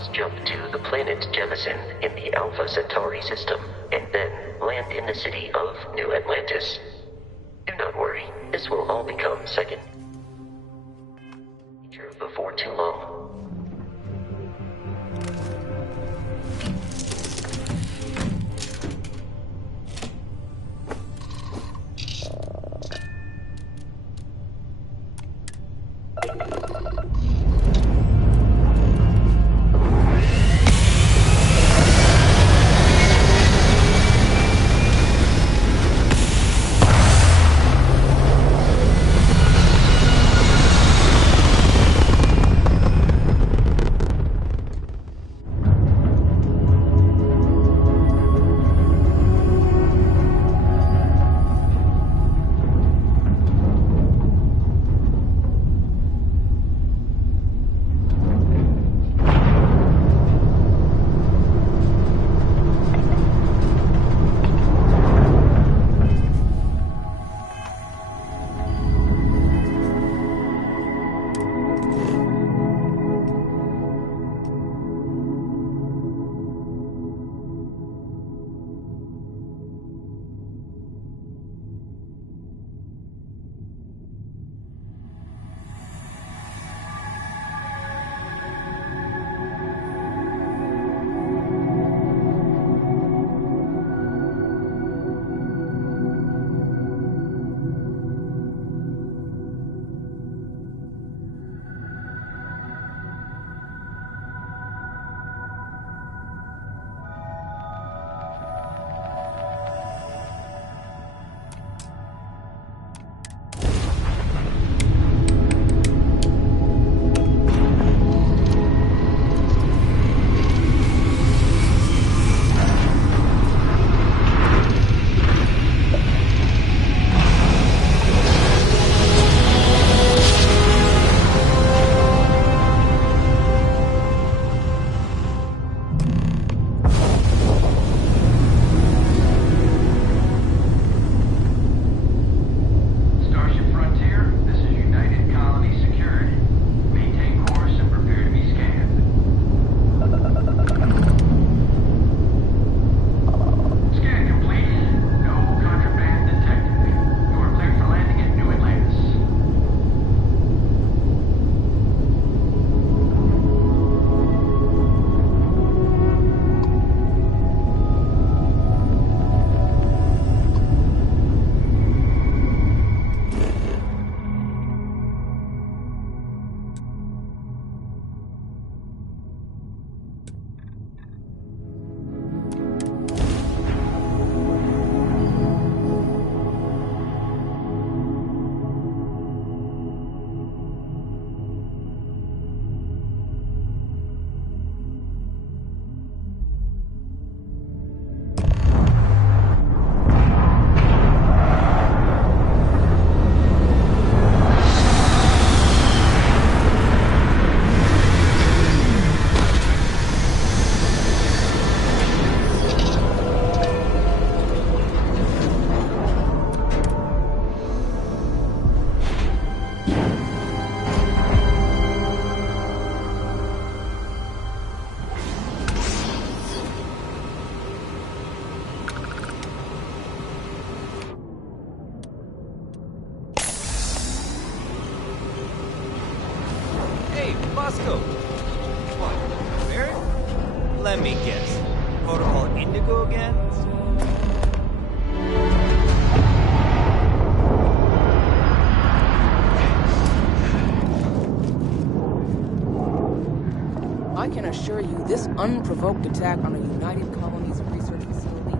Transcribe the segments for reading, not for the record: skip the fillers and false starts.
must jump to the planet Jemison in the Alpha Centauri system, and then land in the city of New Atlantis. Do not worry, this will all become second nature before too long. Bosco. What? Barrett? Let me guess. Protocol Indigo again? I can assure you, this unprovoked attack on a United Colonies research facility...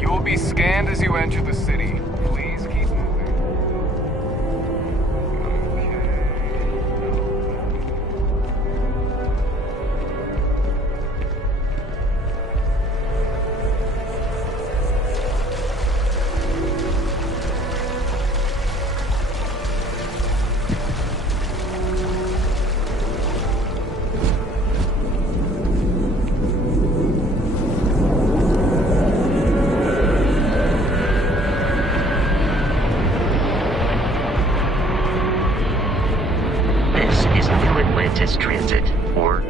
You will be scanned as you enter the city. Please keep moving. or...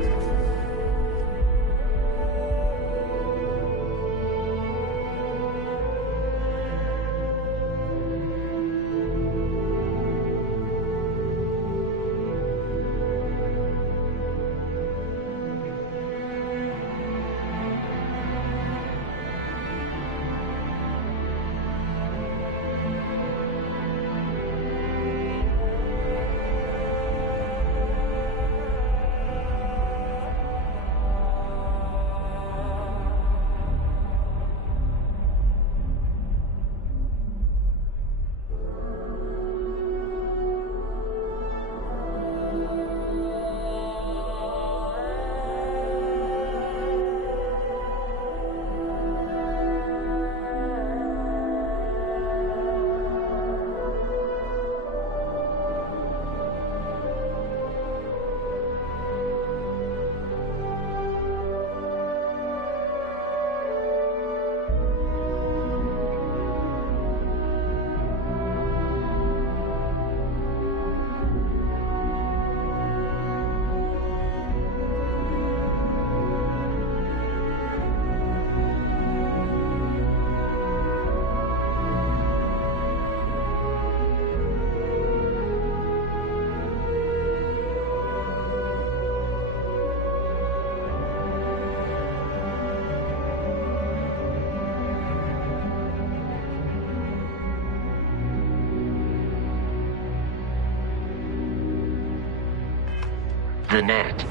The Nat.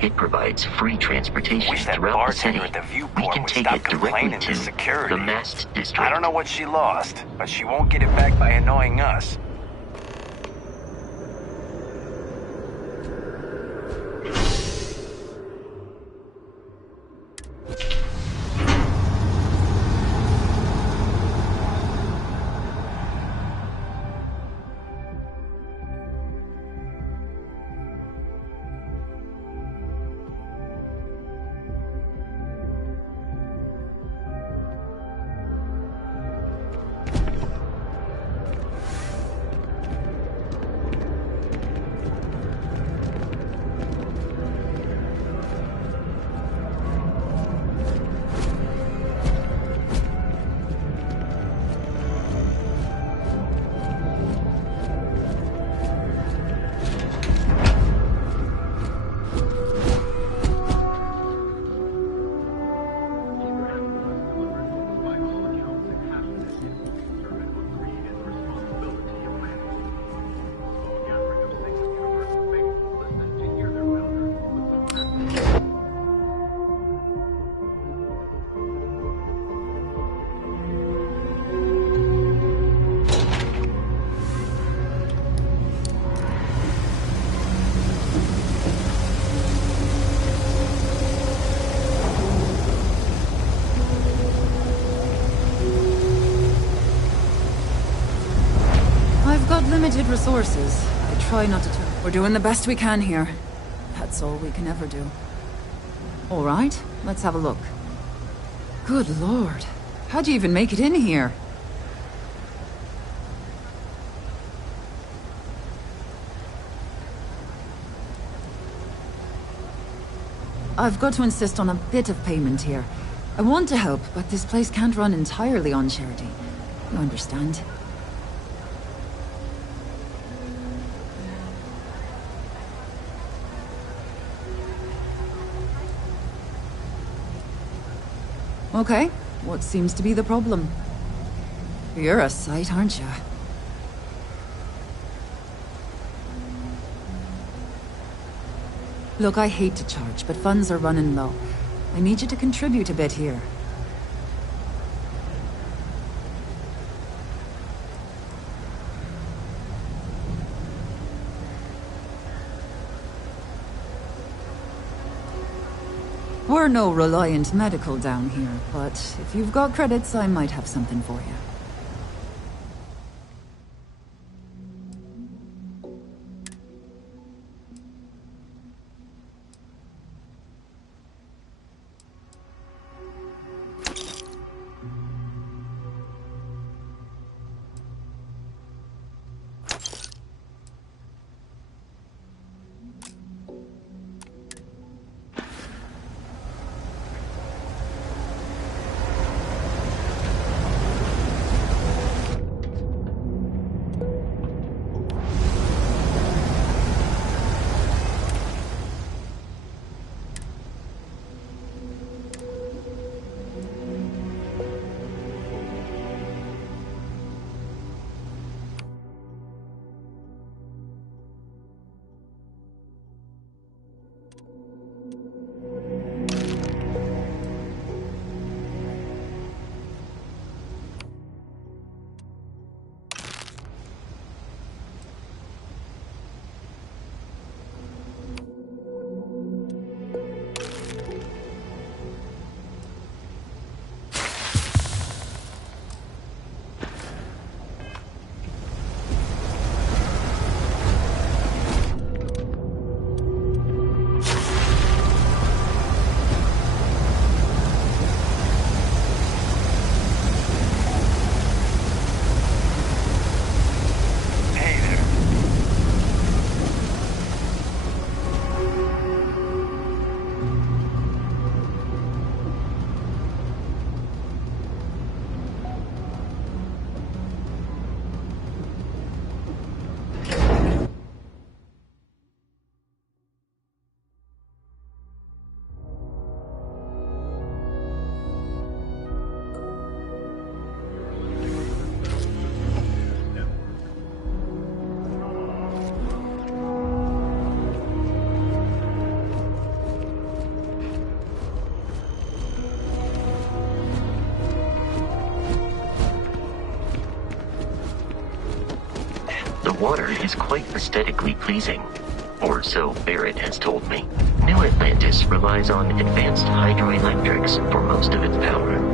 It provides free transportation Wish that throughout the city. bartender at the We viewport can would take stop it directly complaining to to security. the Mast District. I don't know what she lost, but she won't get it back by annoying us. I've got limited resources. I try not to We're doing the best we can here. That's all we can ever do. All right, let's have a look. Good lord. How'd you even make it in here? I've got to insist on a bit of payment here. I want to help, but this place can't run entirely on charity. You understand? Okay, what seems to be the problem? You're a sight, aren't you? Look, I hate to charge, but funds are running low. I need you to contribute a bit here. We're no Reliant Medical down here, but if you've got credits, I might have something for you. water is quite aesthetically pleasing. Or so Barrett has told me. New Atlantis relies on advanced hydroelectrics for most of its power.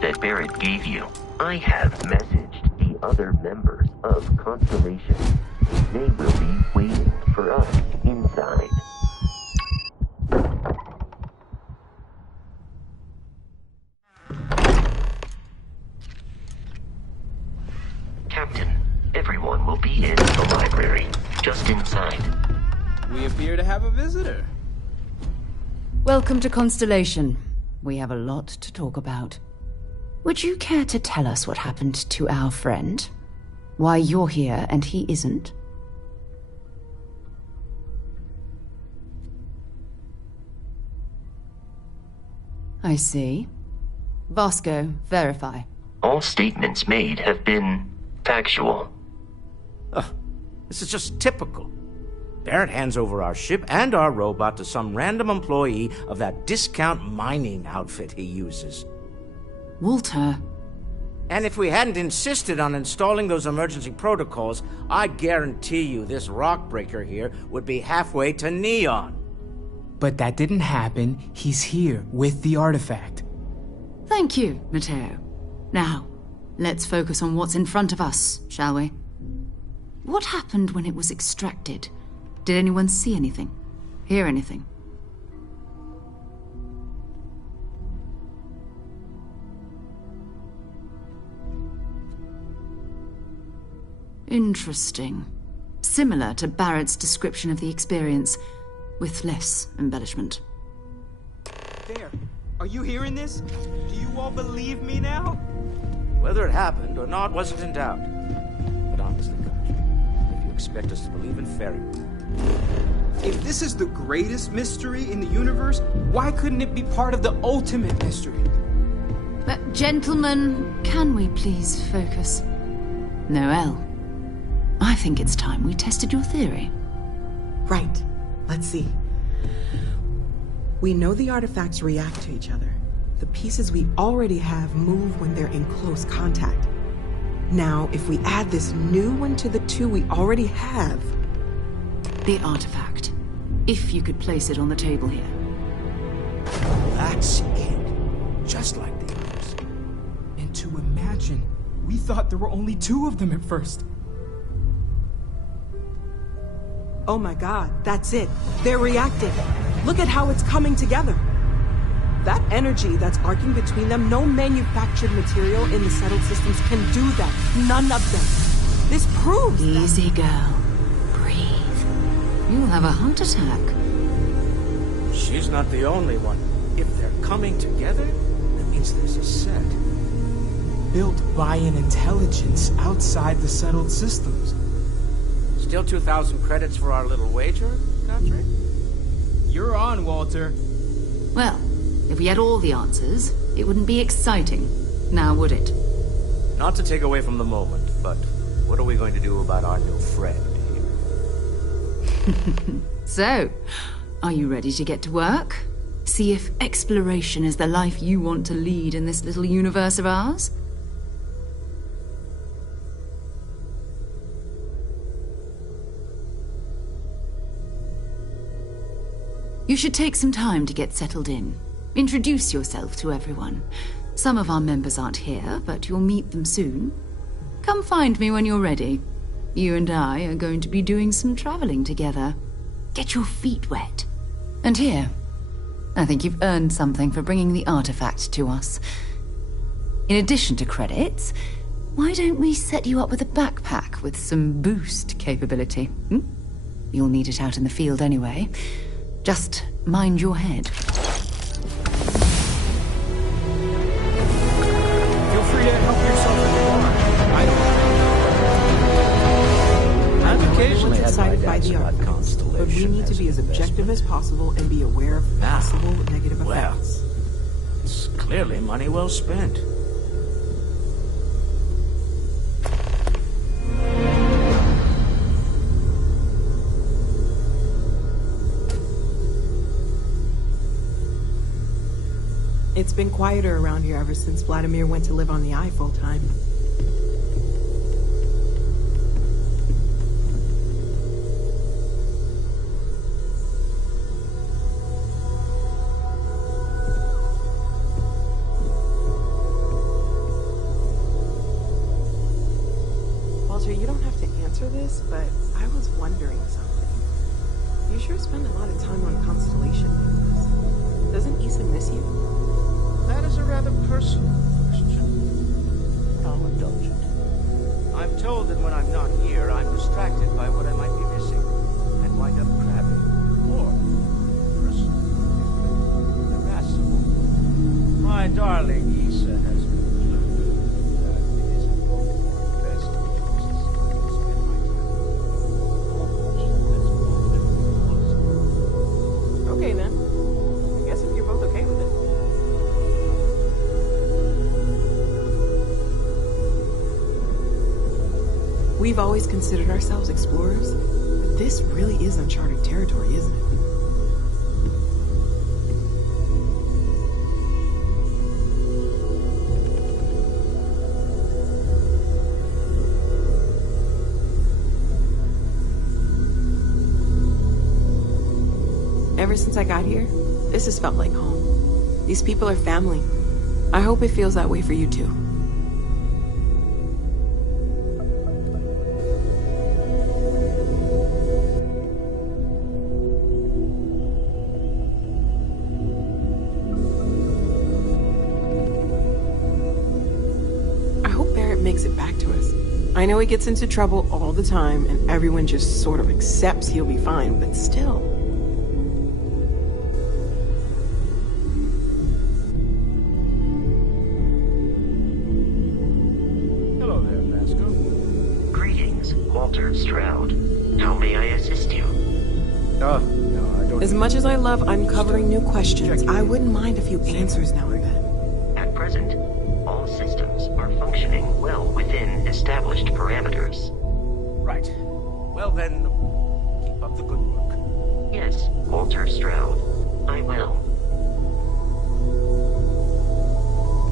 That Barrett gave you. I have messaged the other members of Constellation. They will be waiting for us inside. Captain, everyone will be in the library, just inside. We appear to have a visitor. Welcome to Constellation. We have a lot to talk about. Would you care to tell us what happened to our friend? Why you're here and he isn't? I see. Vasco, verify. All statements made have been factual. This is just typical. Barrett hands over our ship and our robot to some random employee of that discount mining outfit he uses. Walter. And if we hadn't insisted on installing those emergency protocols, I guarantee you this rock breaker here would be halfway to Neon. But that didn't happen. He's here with the artifact. Thank you, Matteo. Now, let's focus on what's in front of us, shall we? What happened when it was extracted? Did anyone see anything? Hear anything? Interesting. Similar to Barrett's description of the experience, with less embellishment. There. Are you hearing this? Do you all believe me now? Whether it happened or not wasn't in doubt. But honestly, Country, if you expect us to believe in fairy, If this is the greatest mystery in the universe, why couldn't it be part of the ultimate mystery? Gentlemen, can we please focus? Noel, I think it's time we tested your theory. Right. Let's see. We know the artifacts react to each other. The pieces we already have move when they're in close contact. Now, if we add this new one to the two we already have... The artifact. If you could place it on the table here. That's it. Just like the others. And to imagine, we thought there were only 2 of them at first. Oh my god, that's it. They're reacting. Look at how it's coming together. That energy that's arcing between them, no manufactured material in the settled systems can do that. None of them. This proves Easy, girl. Breathe. You'll have a heart attack. she's not the only one. If they're coming together, that means there's a set. Built by an intelligence outside the settled systems. Still 2,000 credits for our little wager, Country? You're on, Walter. Well, if we had all the answers, it wouldn't be exciting. Now, would it? Not to take away from the moment, but what are we going to do about our new friend here? So, are you ready to get to work? See if exploration is the life you want to lead in this little universe of ours? You should take some time to get settled in. Introduce yourself to everyone. Some of our members aren't here, but you'll meet them soon. Come find me when you're ready. You and I are going to be doing some traveling together. Get your feet wet. And here, I think you've earned something for bringing the artifact to us. In addition to credits, why don't we set you up with a backpack with some boost capability? You'll need it out in the field anyway. Just mind your head. Feel free to help yourself at the bar. I don't. I've occasionally had my Decided by dad's the got artifacts, Constellation but we need to as be as an objective as possible and be aware of Now, possible negative well. effects. It's clearly money well spent. It's been quieter around here ever since Vladimir went to live on the Eye full time. Walter, you don't have to answer this, but I was wondering something. You sure spend a lot of time on Constellation with us. Doesn't Issa miss you? That is a rather personal question. How indulgent. I'm told that when I'm not here, I'm distracted by what I might be missing, and wind up crabby, or personal, irascible. My darling Issa has concluded that it isn't going to work best interests I can spend my time. Okay then. I guess if you're both okay with it. We've always considered ourselves explorers, but this really is uncharted territory, isn't it? Ever since I got here, this has felt like home. These people are family. I hope it feels that way for you too. I hope Barrett makes it back to us. I know he gets into trouble all the time, and everyone just sort of accepts he'll be fine, but still. Hello there, Vasco. Greetings, Walter Stroud. How may I assist you? No, I don't. As much as I love uncovering new questions, I wouldn't mind a few answers now and then. At present, all systems are functioning well within established parameters. Right. Well then, keep up the good work. Yes, Walter Stroud. I will.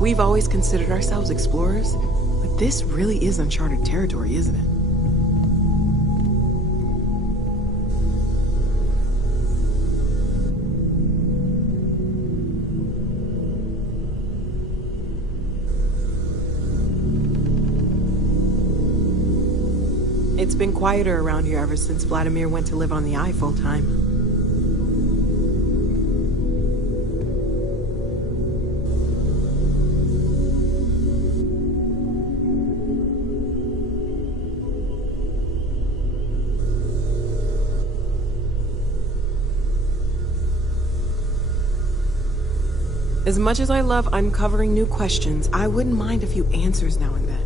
We've always considered ourselves explorers, but this really is uncharted territory, isn't it? It's been quieter around here ever since Vladimir went to live on the Eye full time. As much as I love uncovering new questions, I wouldn't mind a few answers now and then.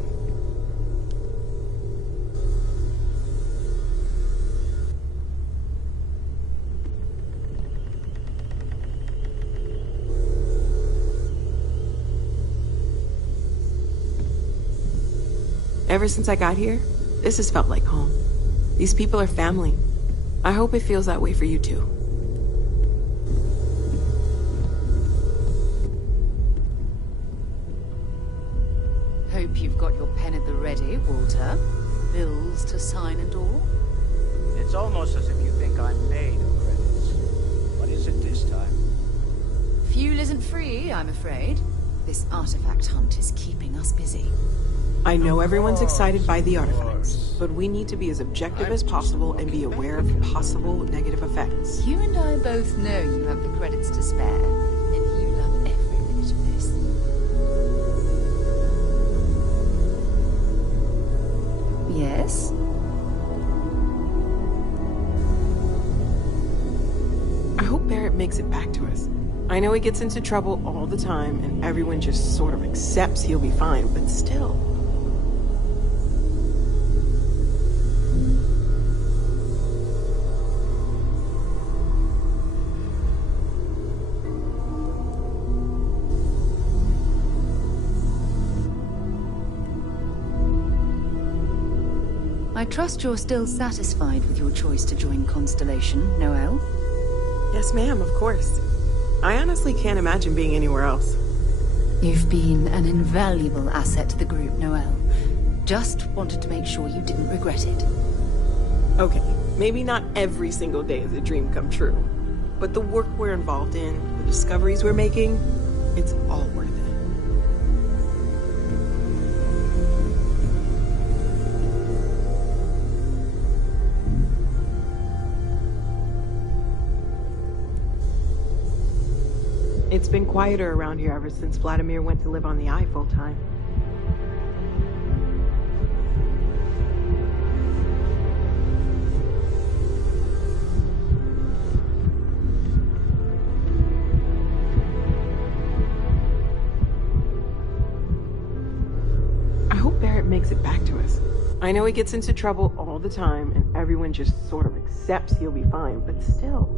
Ever since I got here, this has felt like home. These people are family. I hope it feels that way for you too. Hope you've got your pen at the ready, Walter. Bills to sign and all. It's almost as if you think I'm made of credits. What is it this time? Fuel isn't free, I'm afraid. This artifact hunt is keeping us busy. I know everyone's excited by the artifacts, but we need to be as objective as possible and be aware of possible negative effects. You and I both know you have the credits to spare, and you love every minute of this. Yes? I hope Barrett makes it back to us. I know he gets into trouble all the time, and everyone just sort of accepts he'll be fine, but still. I trust you're still satisfied with your choice to join Constellation, Noel? Yes, ma'am, of course. I honestly can't imagine being anywhere else. You've been an invaluable asset to the group, Noel. Just wanted to make sure you didn't regret it. Okay, maybe not every single day is a dream come true, but the work we're involved in, the discoveries we're making, it's all worth it. It's been quieter around here ever since Vladimir went to live on the Eye full time. I hope Barrett makes it back to us. I know he gets into trouble all the time, and everyone just sort of accepts he'll be fine, but still.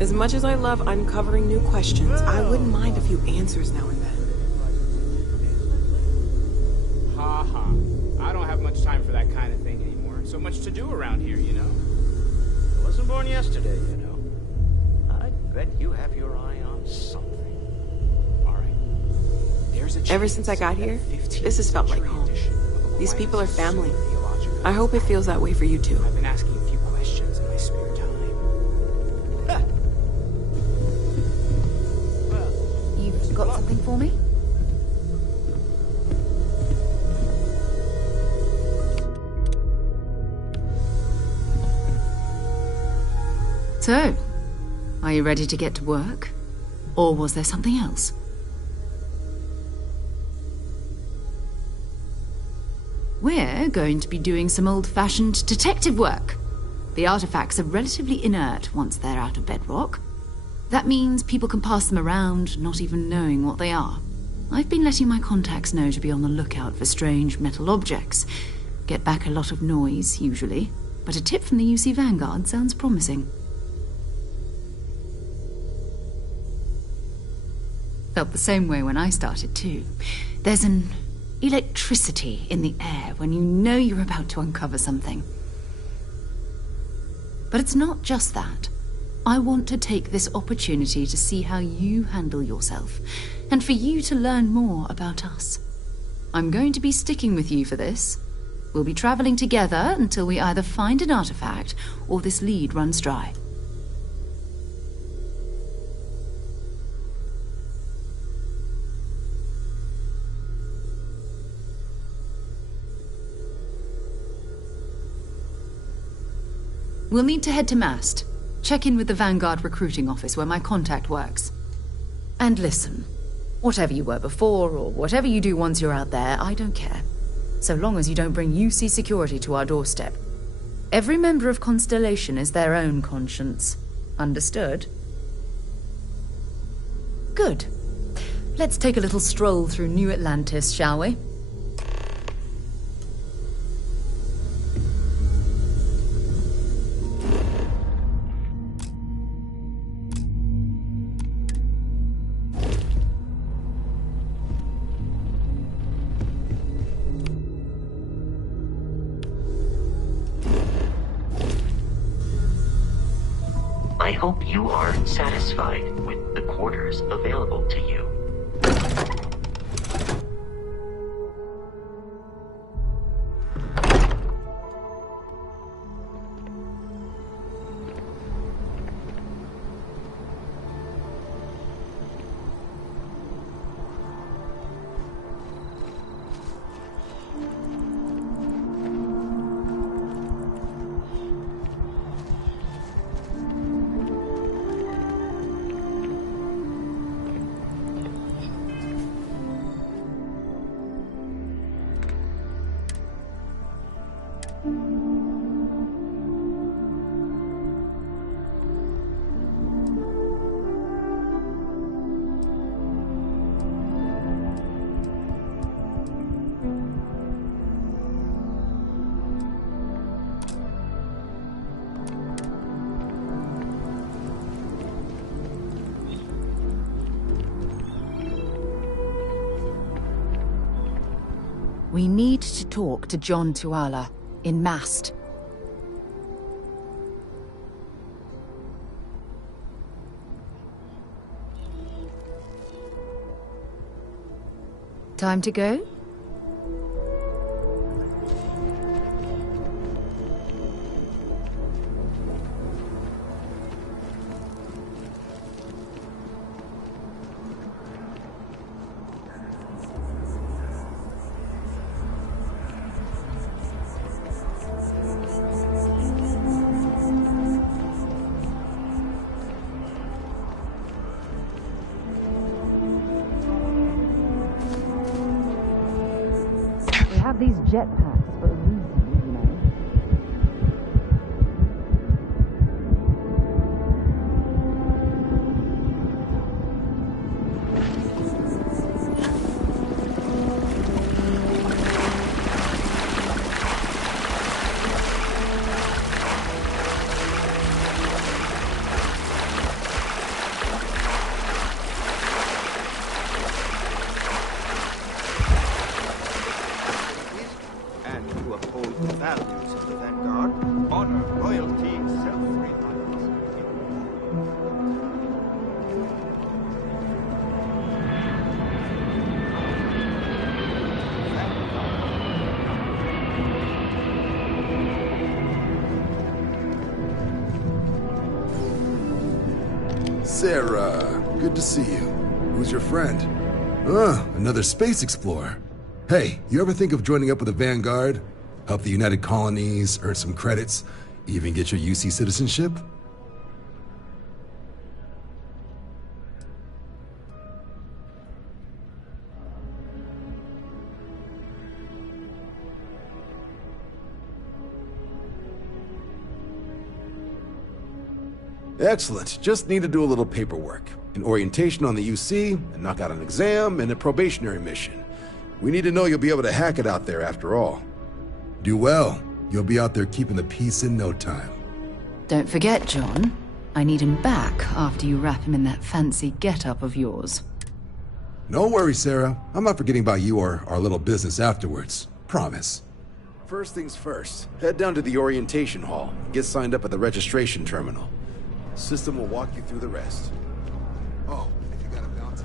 As much as I love uncovering new questions, I wouldn't mind a few answers now and then. Ha ha. I don't have much time for that kind of thing anymore. So much to do around here, you know? I wasn't born yesterday, you know. I bet you have your eye on something. Alright. There's a Ever since I got here, this has felt like home. These people are family. I hope it feels that way for you too. I've been asking a few questions in my spare time. You've got something for me? So, are you ready to get to work? Or was there something else? We're going to be doing some old-fashioned detective work. The artifacts are relatively inert once they're out of bedrock. That means people can pass them around, not even knowing what they are. I've been letting my contacts know to be on the lookout for strange metal objects. Get back a lot of noise, usually, but a tip from the UC Vanguard sounds promising. Felt the same way when I started, too. There's an electricity in the air when you know you're about to uncover something. But it's not just that. I want to take this opportunity to see how you handle yourself, and for you to learn more about us. I'm going to be sticking with you for this. We'll be traveling together until we either find an artifact or this lead runs dry. We'll need to head to Mast. Check in with the Vanguard recruiting office where my contact works. And listen, whatever you were before, or whatever you do once you're out there, I don't care. So long as you don't bring UC security to our doorstep. Every member of Constellation is their own conscience. Understood? Good. Let's take a little stroll through New Atlantis, shall we? I hope you are satisfied with the quarters available to you. We need to talk to John Tuala, in Mast. Time to go? These jetpacks for a reason, you know. Values of the Vanguard, honor, loyalty, self-reliance. Sarah, good to see you. Who's your friend? Another space explorer. Hey, you ever think of joining up with the Vanguard? Help the United Colonies, earn some credits, even get your UC citizenship? Excellent. Just need to do a little paperwork. An orientation on the UC, and knock out an exam, and a probationary mission. We need to know you'll be able to hack it out there after all. Do well. You'll be out there keeping the peace in no time. Don't forget, John. I need him back after you wrap him in that fancy get-up of yours. No worries, Sarah. I'm not forgetting about you or our little business afterwards. Promise. First things first, head down to the orientation hall. Get signed up at the registration terminal. System will walk you through the rest. Oh, if you got a bounty.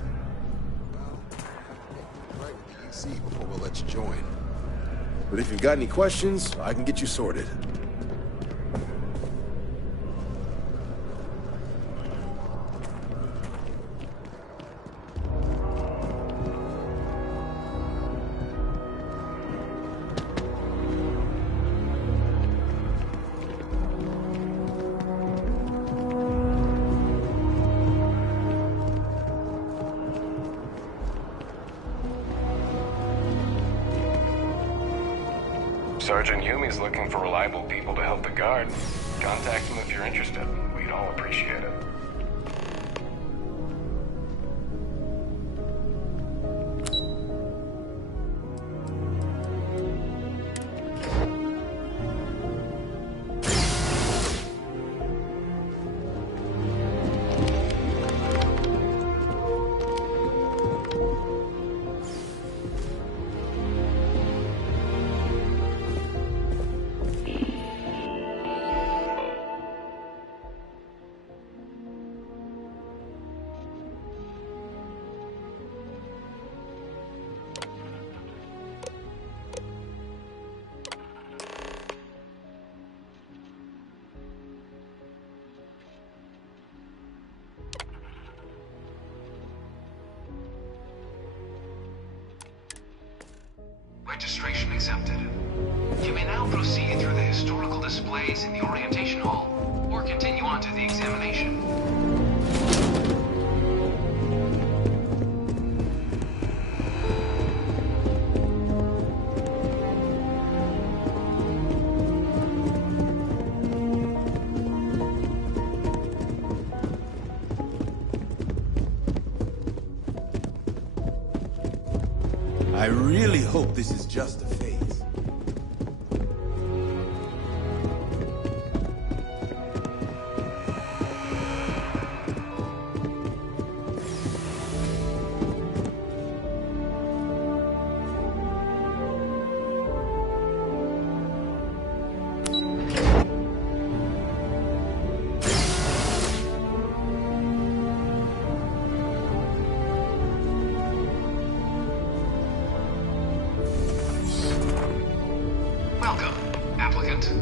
Well, right with the UC before we'll let you join. But if you've got any questions, I can get you sorted. Sergeant Yumi's looking for reliable people to help the Guard. Contact him if you're interested. We'd all appreciate it. Registration accepted. You may now proceed through the historical displays in the orientation hall, or continue on to the examination. I really hope this is just a phase.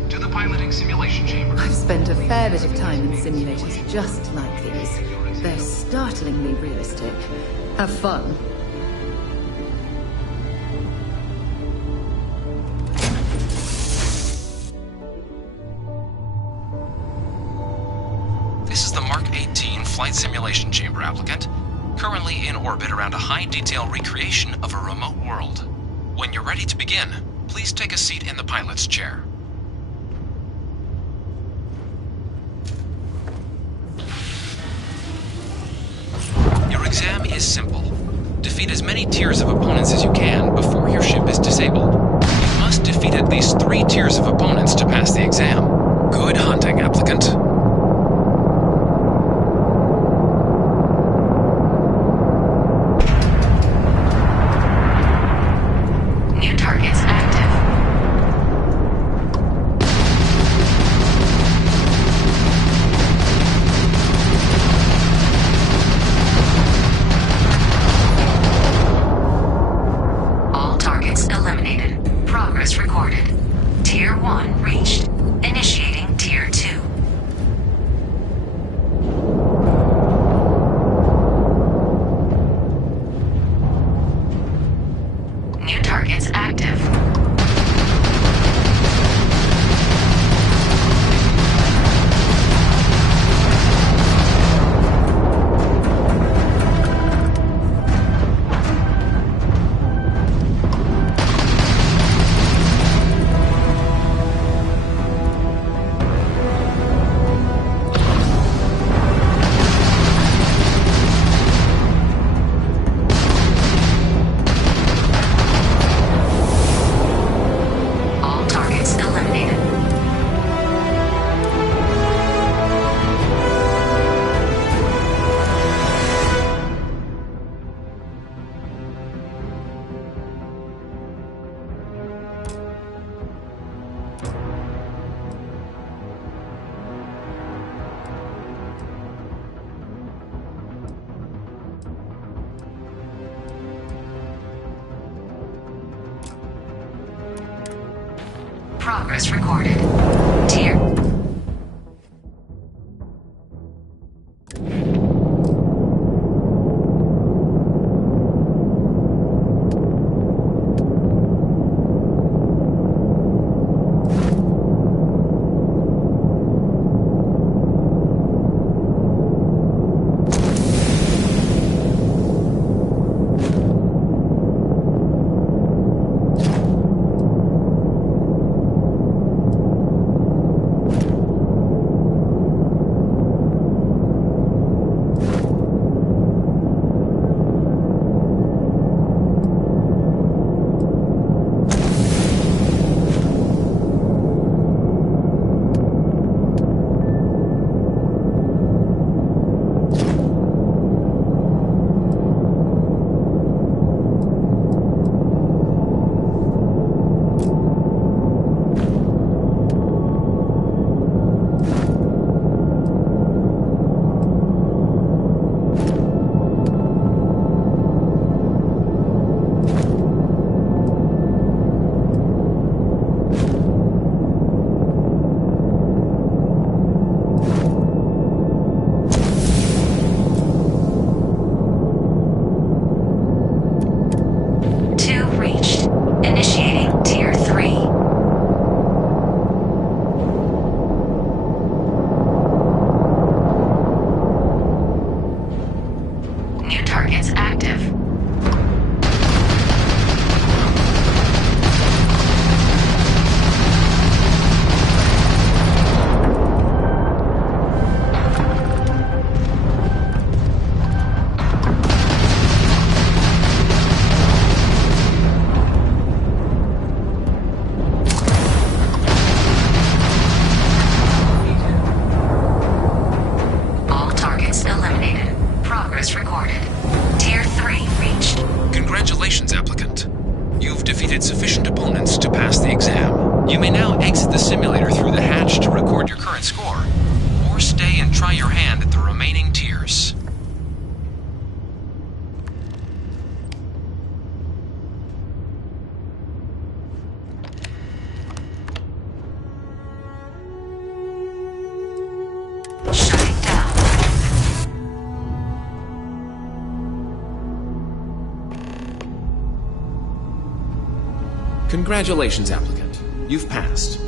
To the piloting simulation chamber. I've spent a fair bit of time in simulators just like these. They're startlingly realistic. Have fun. This is the Mark 18 flight simulation chamber, applicant. Currently in orbit around a high-detail recreation of a remote world. When you're ready to begin, please take a seat in the pilot's chair. Your exam is simple. Defeat as many tiers of opponents as you can before your ship is disabled. You must defeat at least 3 tiers of opponents to pass the exam. Good hunting, applicant. New targets active. All targets eliminated. Progress recorded. Tier 1 reached. Initiating Tier 2. New targets active. All targets eliminated. Progress recorded. Tier. targets active. Sufficient opponents to pass the exam. You may now exit the simulator through the hatch to record your current score, or stay and try your hand at the remaining tiers. Shutting down. Congratulations, applicant. You've passed.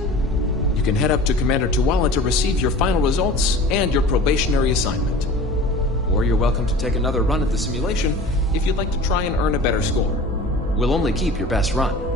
You can head up to Commander Tuala to receive your final results and your probationary assignment. Or you're welcome to take another run at the simulation if you'd like to try and earn a better score. We'll only keep your best run.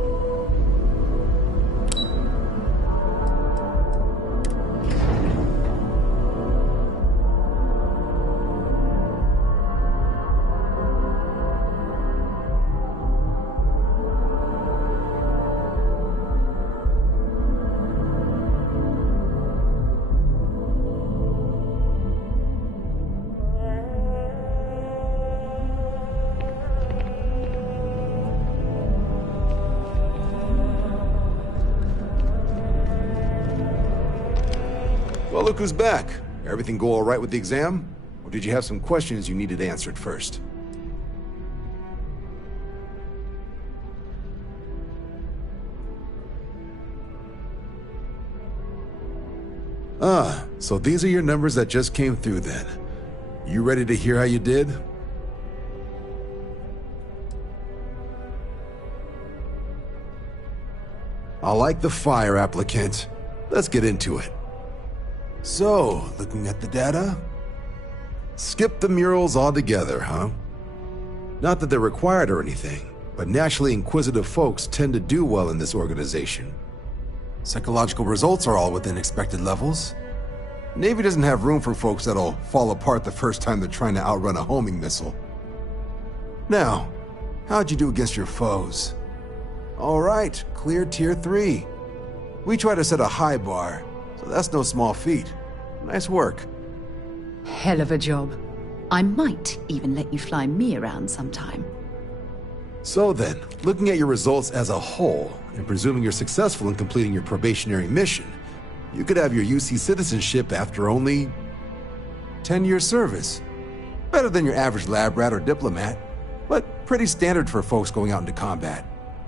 Well, look who's back. Everything go all right with the exam? Or did you have some questions you needed answered first? Ah, so these are your numbers that just came through then. You ready to hear how you did? I like the fire, applicant. Let's get into it. So, looking at the data? Skip the murals altogether, huh? Not that they're required or anything, but naturally inquisitive folks tend to do well in this organization. Psychological results are all within expected levels. Navy doesn't have room for folks that'll fall apart the first time they're trying to outrun a homing missile. Now, how'd you do against your foes? All right, clear Tier 3. We try to set a high bar, so that's no small feat. Nice work. Hell of a job. I might even let you fly me around sometime. So then, looking at your results as a whole, and presuming you're successful in completing your probationary mission, you could have your UC citizenship after only 10 years service. Better than your average lab rat or diplomat, but pretty standard for folks going out into combat.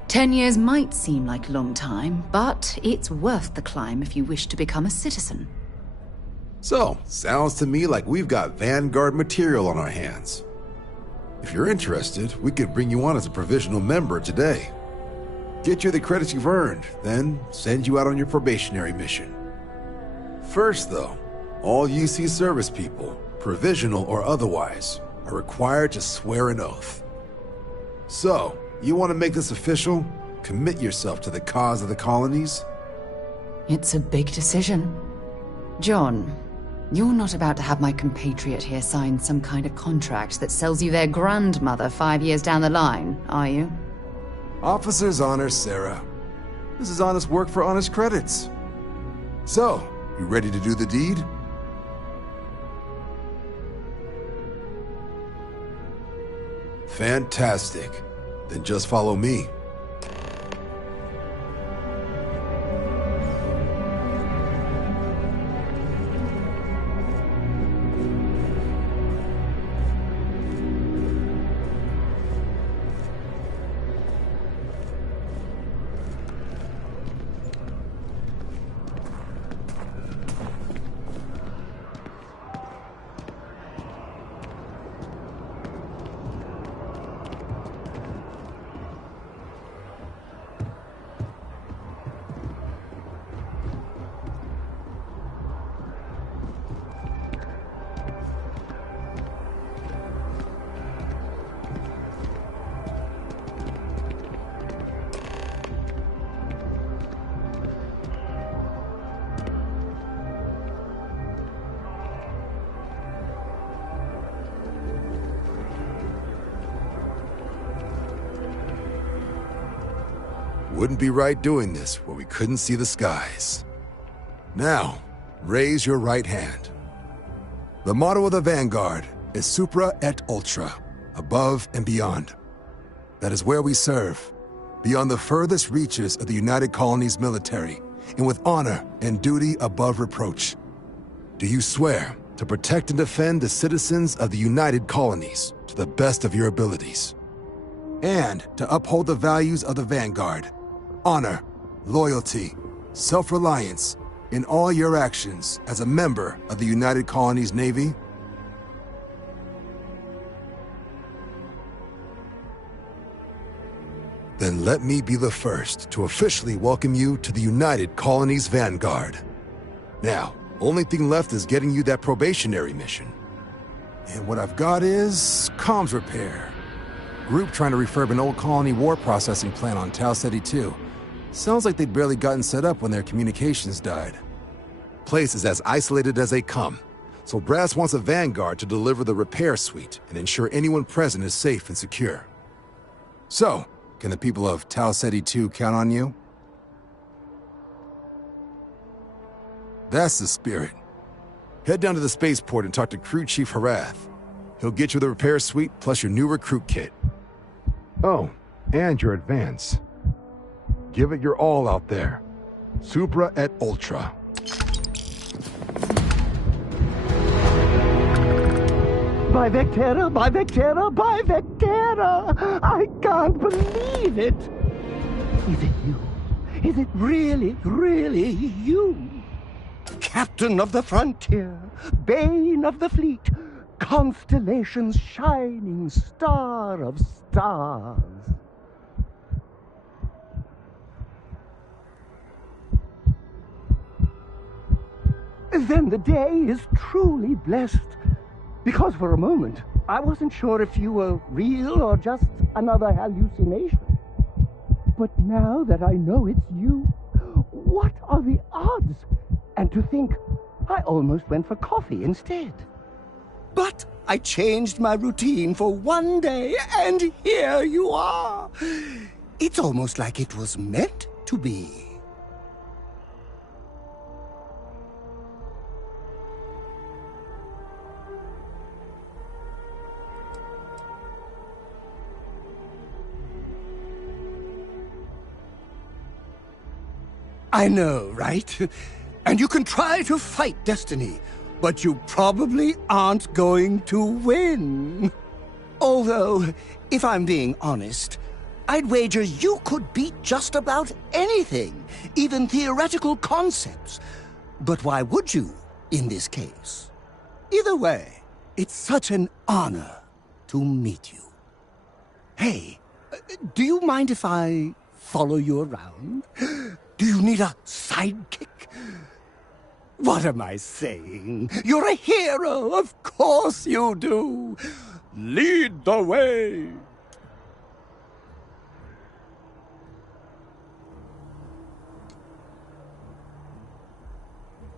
10 years might seem like a long time, but it's worth the climb if you wish to become a citizen. So, sounds to me like we've got Vanguard material on our hands. If you're interested, we could bring you on as a provisional member today. Get you the credits you've earned, then send you out on your probationary mission. First though, all UC service people, provisional or otherwise, are required to swear an oath. So, you want to make this official? Commit yourself to the cause of the colonies? It's a big decision. John, you're not about to have my compatriot here sign some kind of contract that sells you their grandmother 5 years down the line, are you? Officer's honor, Sarah. This is honest work for honest credits. So, you ready to do the deed? Fantastic. Then just follow me. wouldn't be right doing this where we couldn't see the skies. Now, raise your right hand. The motto of the Vanguard is Supra et Ultra, above and beyond. That is where we serve, beyond the furthest reaches of the United Colonies military, and with honor and duty above reproach. Do you swear to protect and defend the citizens of the United Colonies to the best of your abilities? And to uphold the values of the Vanguard, honor, loyalty, self-reliance, in all your actions as a member of the United Colonies Navy? Then let me be the first to officially welcome you to the United Colonies Vanguard. Now, only thing left is getting you that probationary mission. And what I've got is comms repair. Group trying to refurb an old colony war processing plant on Tau Ceti 2. Sounds like they'd barely gotten set up when their communications died. Place is as isolated as they come, so Brass wants a Vanguard to deliver the repair suite and ensure anyone present is safe and secure. So, can the people of Tau Ceti 2 count on you? That's the spirit. Head down to the spaceport and talk to Crew Chief Harath. He'll get you the repair suite plus your new recruit kit. Oh, and your advance. Give it your all out there. Supra et Ultra. By Vectera, by Vectera, by Vectera! I can't believe it! Is it you? Is it really, really you? Captain of the frontier, bane of the fleet, Constellation's shining star of stars. Then the day is truly blessed. Because for a moment, I wasn't sure if you were real or just another hallucination. But now that I know it's you, what are the odds? And to think, I almost went for coffee instead. But I changed my routine for one day, and here you are. It's almost like it was meant to be. I know, right? And you can try to fight destiny, but you probably aren't going to win. Although, if I'm being honest, I'd wager you could beat just about anything, even theoretical concepts. But why would you, in this case? Either way, it's such an honor to meet you. Hey, do you mind if I follow you around? Do you need a sidekick? What am I saying? You're a hero, of course you do. Lead the way.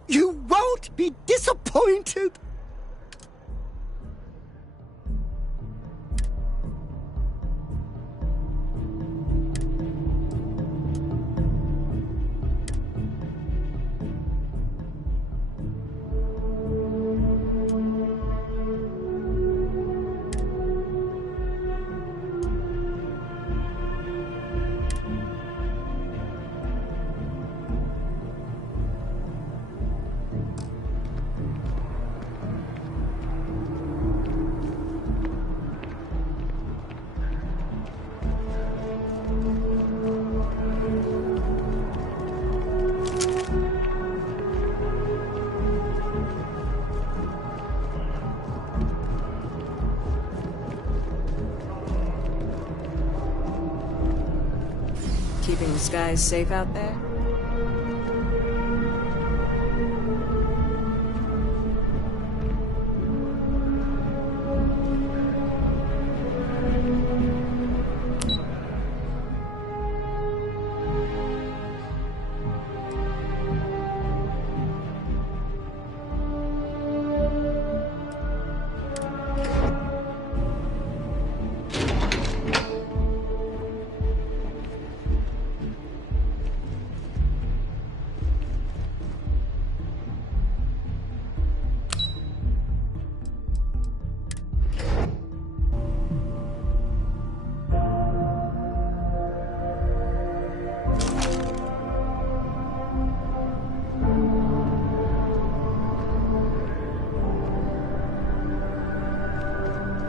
You won't be disappointed. Keeping the skies safe out there?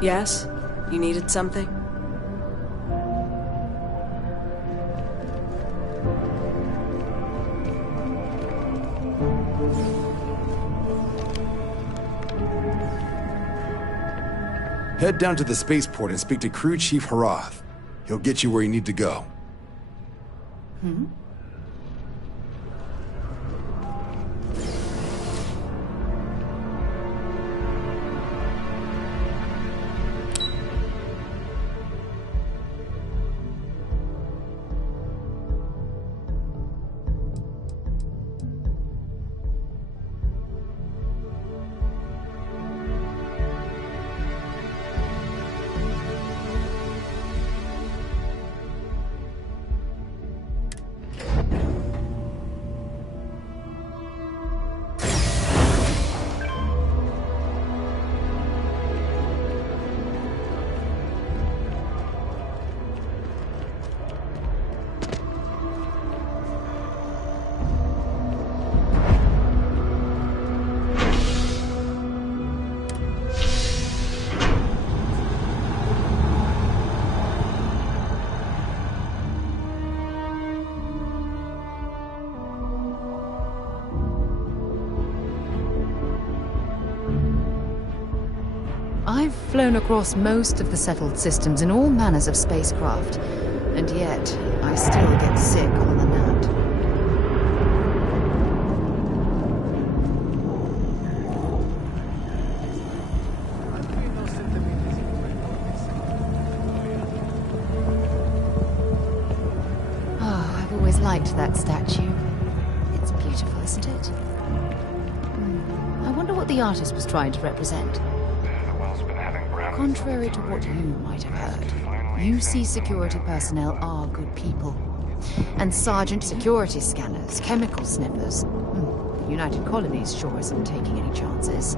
Yes? You needed something? Head down to the spaceport and speak to Crew Chief Harath. He'll get you where you need to go. Hmm? I've flown across most of the settled systems in all manners of spacecraft, and yet I still get sick on the nut. Oh, I've always liked that statue. It's beautiful, isn't it? I wonder what the artist was trying to represent. Contrary to what you might have heard, UC security personnel are good people. And Sergeant security scanners, chemical sniffers. The United Colonies sure isn't taking any chances.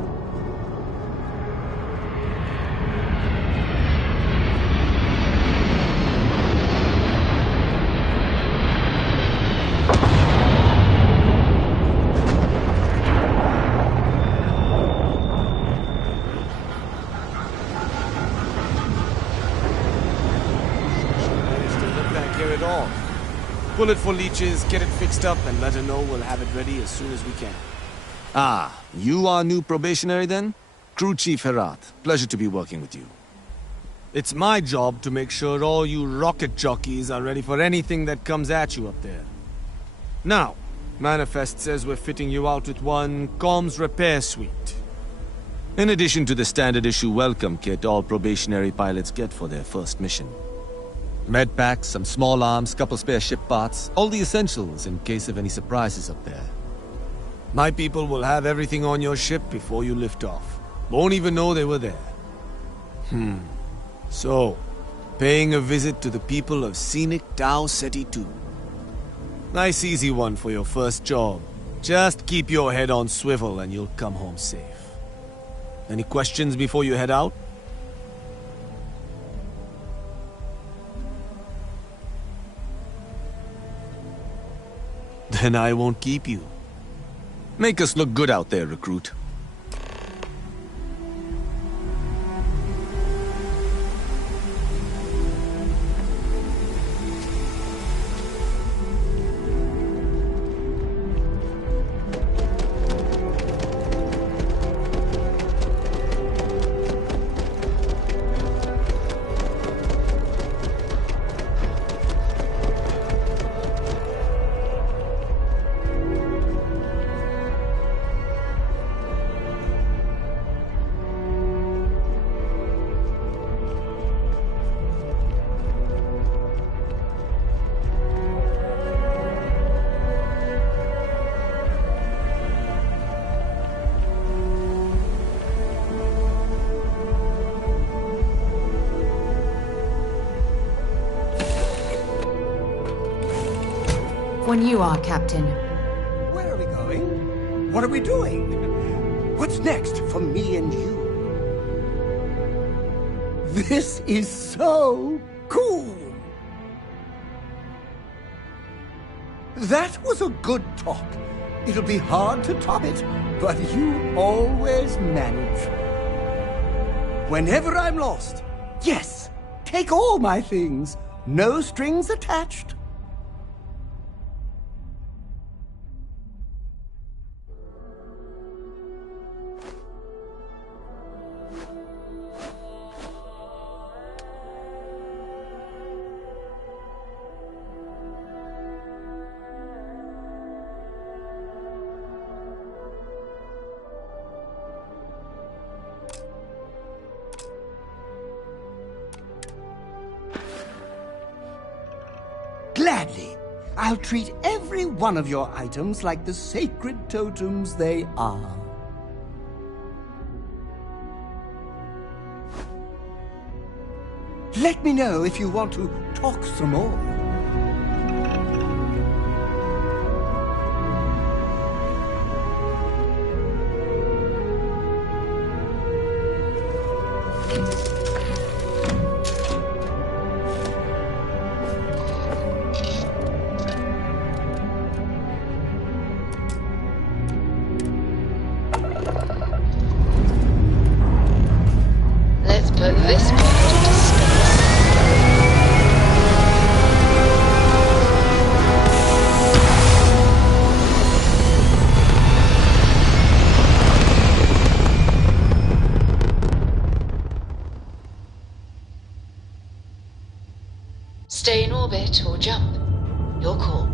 Pull it for leeches, get it fixed up, and let her know we'll have it ready as soon as we can. Ah, you are new probationary then? Crew Chief Harath, pleasure to be working with you. It's my job to make sure all you rocket jockeys are ready for anything that comes at you up there. Now, Manifest says we're fitting you out with one comms repair suite. In addition to the standard issue welcome kit all probationary pilots get for their first mission. Med packs, some small arms, couple spare ship parts, all the essentials in case of any surprises up there. My people will have everything on your ship before you lift off. Won't even know they were there. So, paying a visit to the people of scenic Tau Ceti 2. Nice easy one for your first job. Just keep your head on swivel and you'll come home safe. Any questions before you head out? Then I won't keep you. Make us look good out there, recruit. When you are, Captain. Where are we going? What are we doing? What's next for me and you? This is so cool! That was a good talk. It'll be hard to top it, but you always manage. whenever I'm lost. Yes, take all my things. No strings attached. Gladly. I'll treat every one of your items like the sacred totems they are. Let me know if you want to talk some more. Let's put this part to space. Stay in orbit or jump. Your call.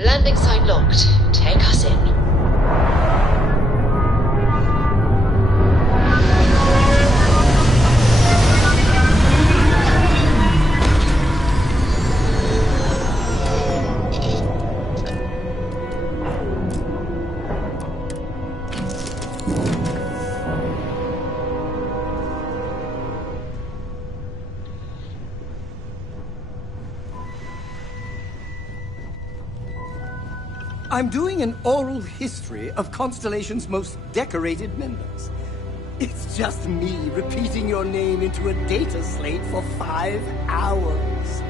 Landing sign locked. Take us in. I'm doing an oral history of Constellation's most decorated members. It's just me repeating your name into a data slate for 5 hours.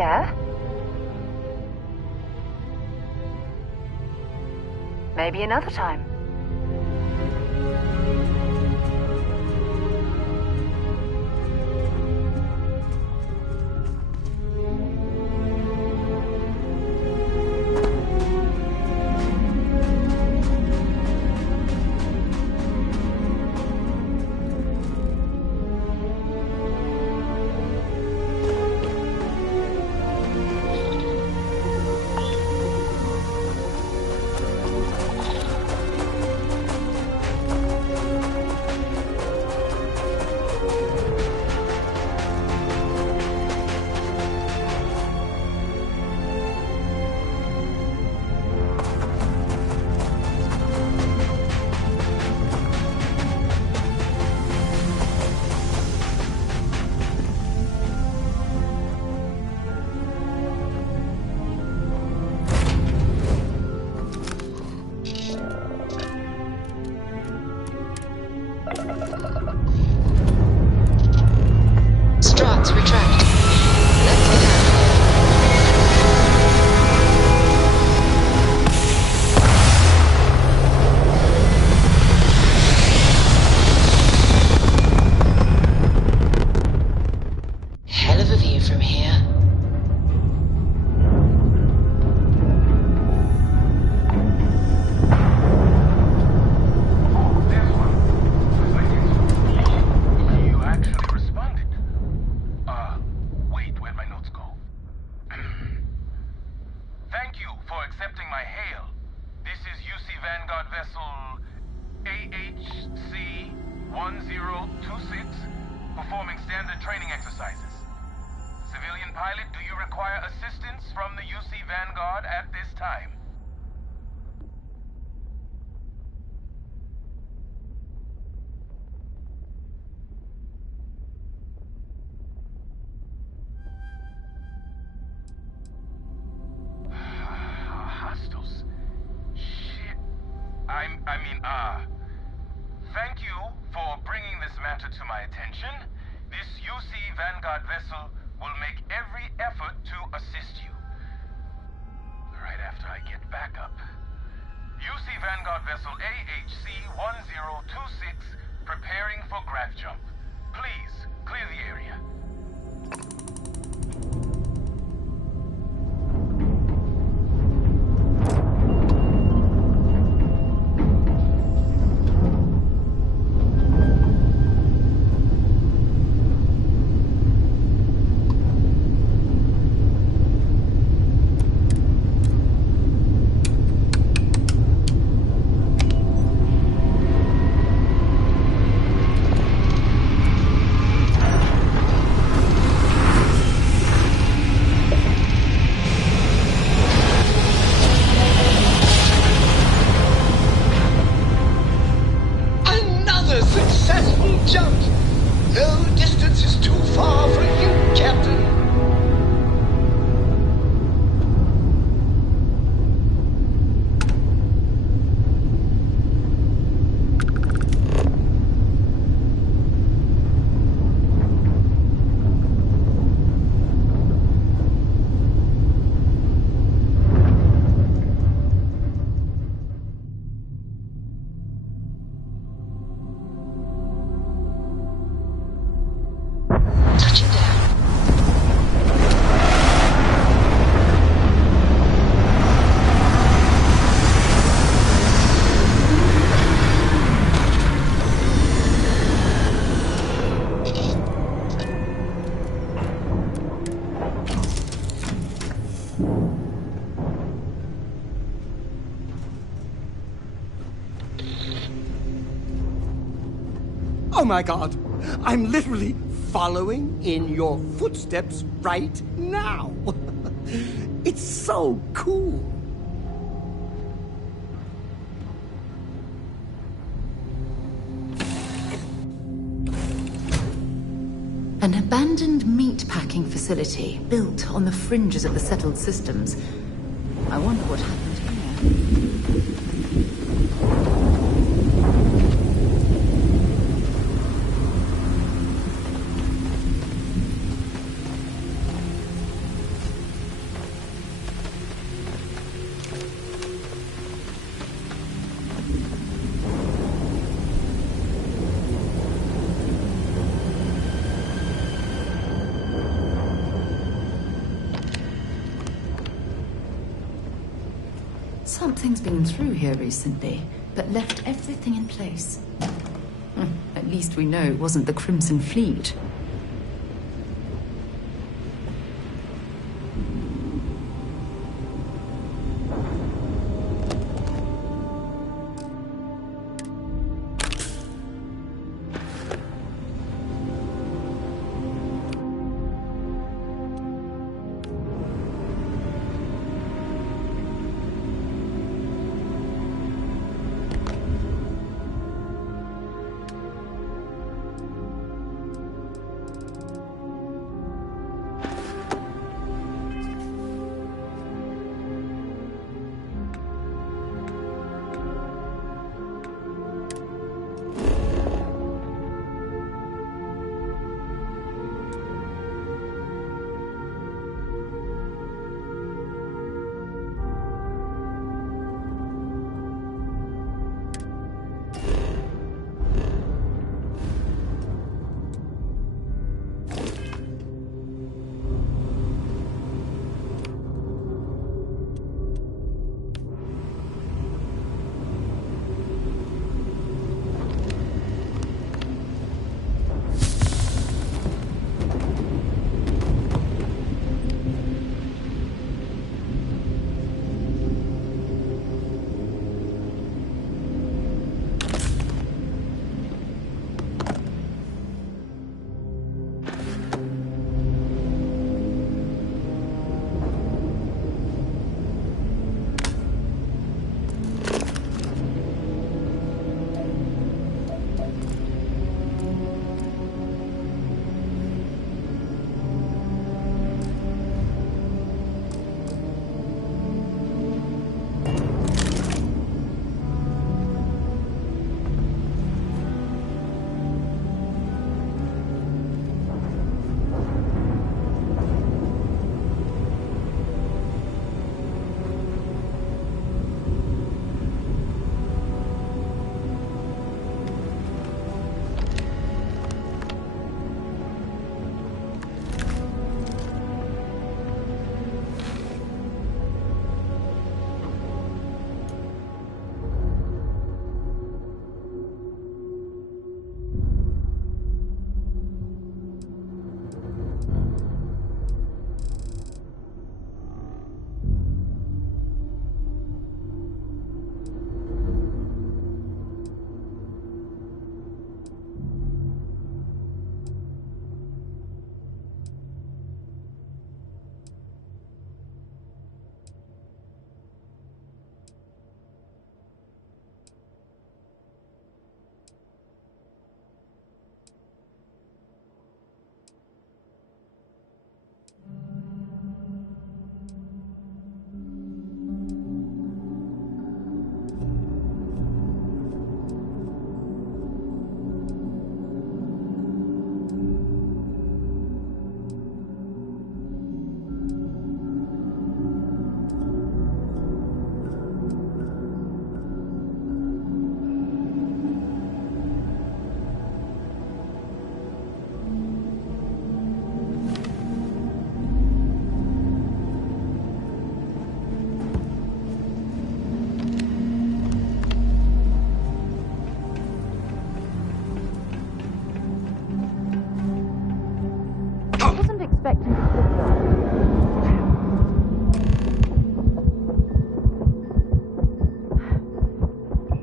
Yeah? Maybe another time. Struts retract. Left hand. Hell of a view from here. You actually responded. Wait, where'd my notes go? Thank you for accepting my hail. This is UC Vanguard vessel AHC 1026, performing standard training exercises. Civilian pilot, do you require assistance from the UC Vanguard at this time? Hostiles. Shit. Thank you for bringing this matter to my attention. This UC Vanguard vessel will make every effort to assist you. Right after I get back up. UC Vanguard vessel AHC 1026 preparing for grav jump. Please, clear the area. Another successful jump! No distance is too far for you, Captain. Touching down. Oh my god! I'm literally following in your footsteps right now! It's so cool! An abandoned meat-packing facility built on the fringes of the settled systems. I wonder what happened here. Something's been through here recently, but left everything in place. At least we know it wasn't the Crimson Fleet.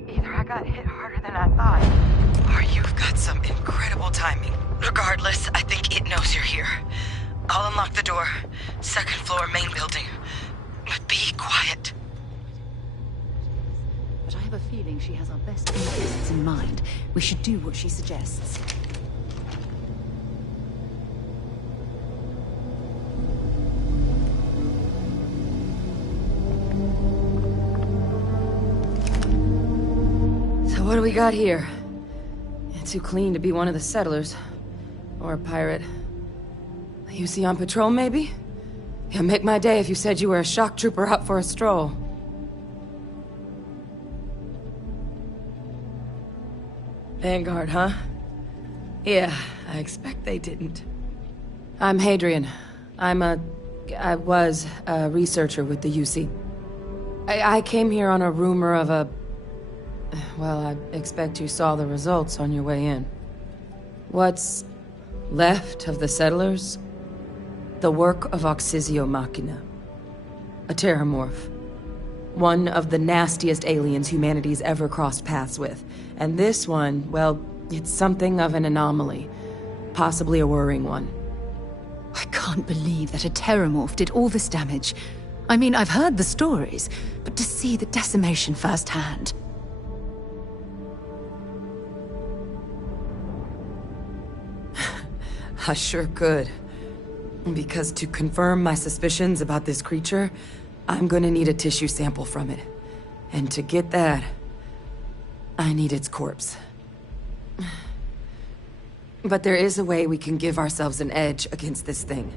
Either I got hit harder than I thought, or you've got some incredible timing. Regardless, I think it knows you're here. I'll unlock the door. Second floor, main building. But be quiet. But I have a feeling she has our best interests in mind. We should do what she suggests. So what do we got here? It's too clean to be one of the settlers. Or a pirate. You see on patrol, maybe? Yeah, make my day if you said you were a shock trooper out for a stroll. Vanguard, huh? Yeah, I expect they didn't. I'm Hadrian. I was a researcher with the UC. I came here on a rumor of a... Well, I expect you saw the results on your way in. What's left of the settlers? The work of Oxysio Machina. A terramorph. One of the nastiest aliens humanity's ever crossed paths with. And this one, well, it's something of an anomaly. Possibly a worrying one. I can't believe that a terramorph did all this damage. I mean, I've heard the stories, but to see the decimation firsthand... I sure could. Because to confirm my suspicions about this creature, I'm gonna need a tissue sample from it. And to get that, I need its corpse. But there is a way we can give ourselves an edge against this thing.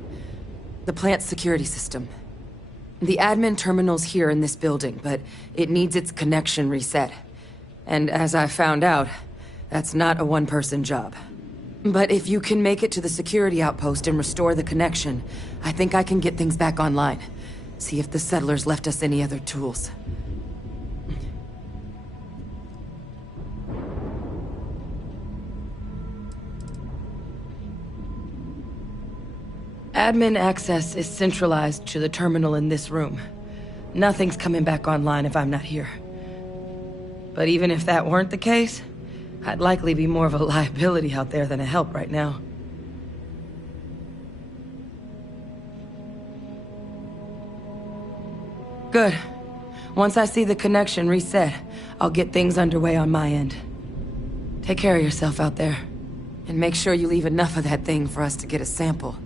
The plant's security system. The admin terminal's here in this building, but it needs its connection reset. And as I found out, that's not a one-person job. But if you can make it to the security outpost and restore the connection, I think I can get things back online. See if the settlers left us any other tools. Admin access is centralized to the terminal in this room. Nothing's coming back online if I'm not here. But even if that weren't the case, I'd likely be more of a liability out there than a help right now. Good. Once I see the connection reset, I'll get things underway on my end. Take care of yourself out there. And make sure you leave enough of that thing for us to get a sample.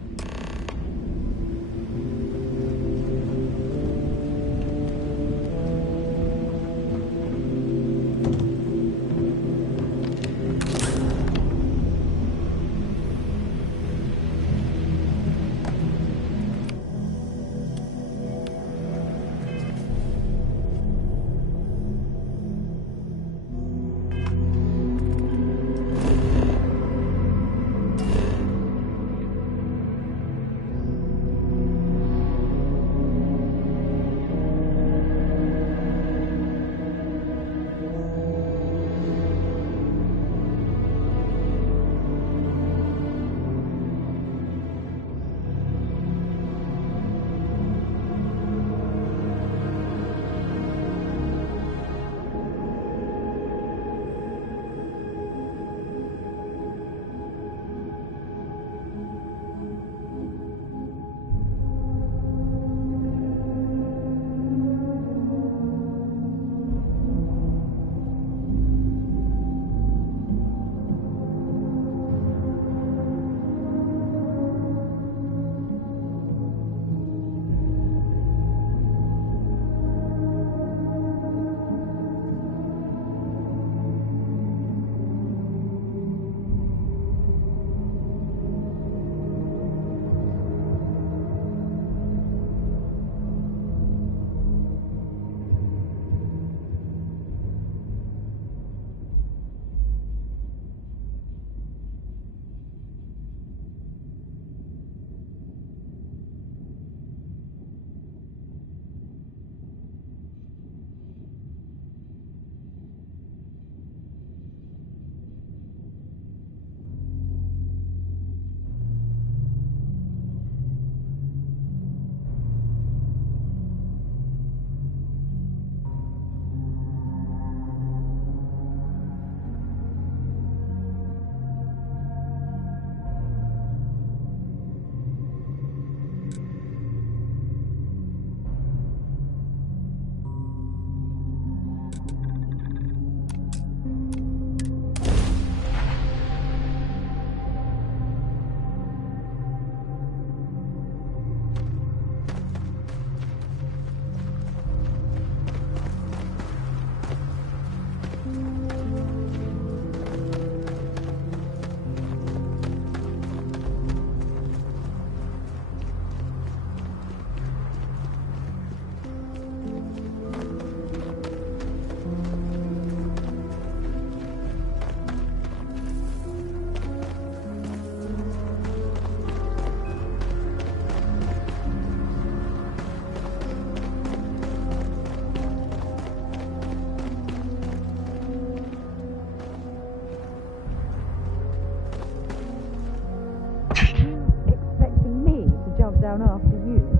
down after you.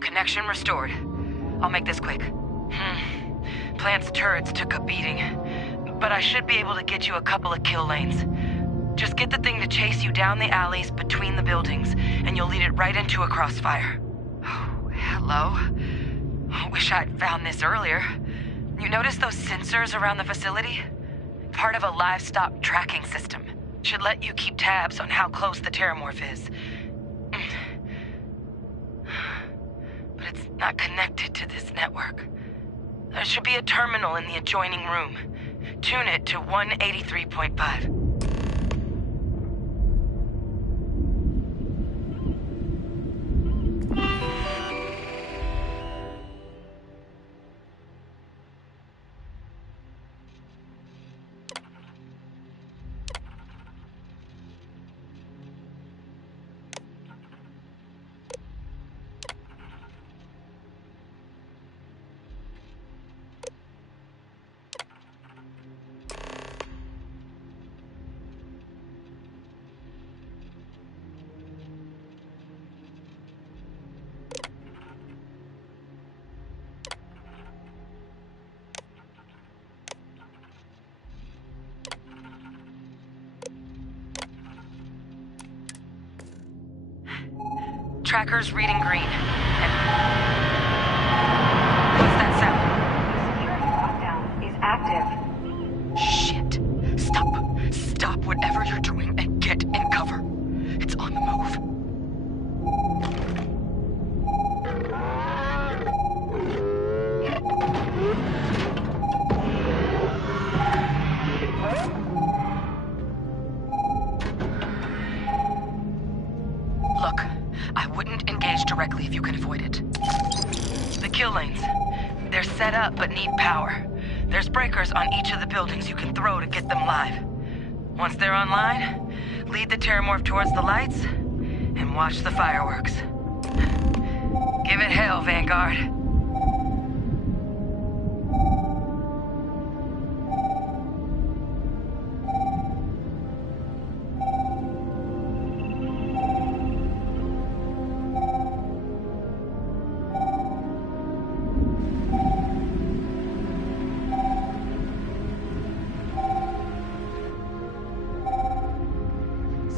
Connection restored. I'll make this quick. Plant's turrets took a beating, but I should be able to get you a couple of kill lanes. Just get the thing to chase you down the alleys between the buildings, and you'll lead it right into a crossfire. Oh, hello. I wish I'd found this earlier. You notice those sensors around the facility? Part of a livestock tracking system. Should let you keep tabs on how close the terramorph is. But it's not connected to this network. There should be a terminal in the adjoining room. Tune it to 183.5. Tracker's reading green. What's that sound? Security lockdown is active. Shit. Stop whatever you're doing and get in cover. It's on the move. Look, I wouldn't engage directly if you can avoid it. The kill lanes. They're set up but need power. There's breakers on each of the buildings you can throw to get them live. Once they're online, lead the terramorph towards the lights and watch the fireworks. Give it hell, Vanguard.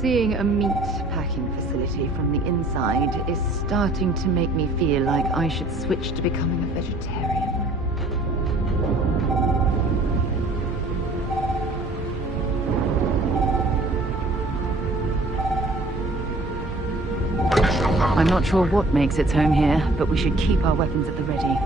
Seeing a meat packing facility from the inside is starting to make me feel like I should switch to becoming a vegetarian. I'm not sure what makes its home here, but we should keep our weapons at the ready.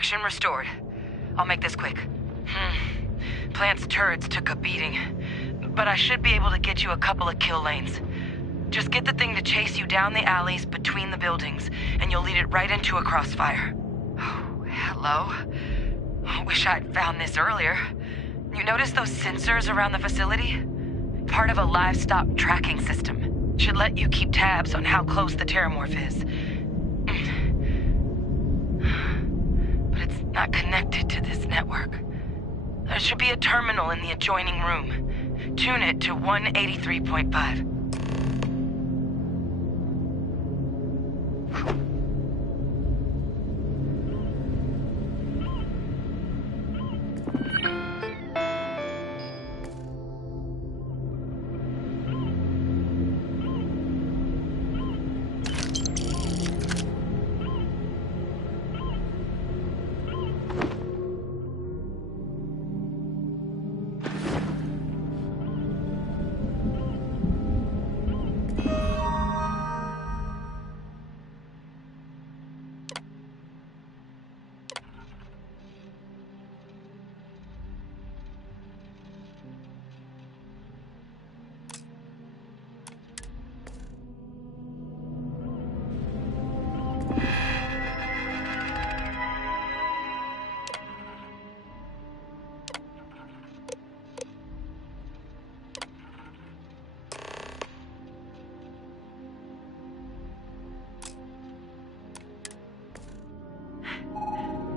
Extraction restored. I'll make this quick. Plant's turrets took a beating, but I should be able to get you a couple of kill lanes. Just get the thing to chase you down the alleys between the buildings, and you'll lead it right into a crossfire. Oh, hello? Wish I'd found this earlier. You notice those sensors around the facility? Part of a livestock tracking system. Should let you keep tabs on how close the terramorph is. But it's not connected to this network. There should be a terminal in the adjoining room. Tune it to 183.5.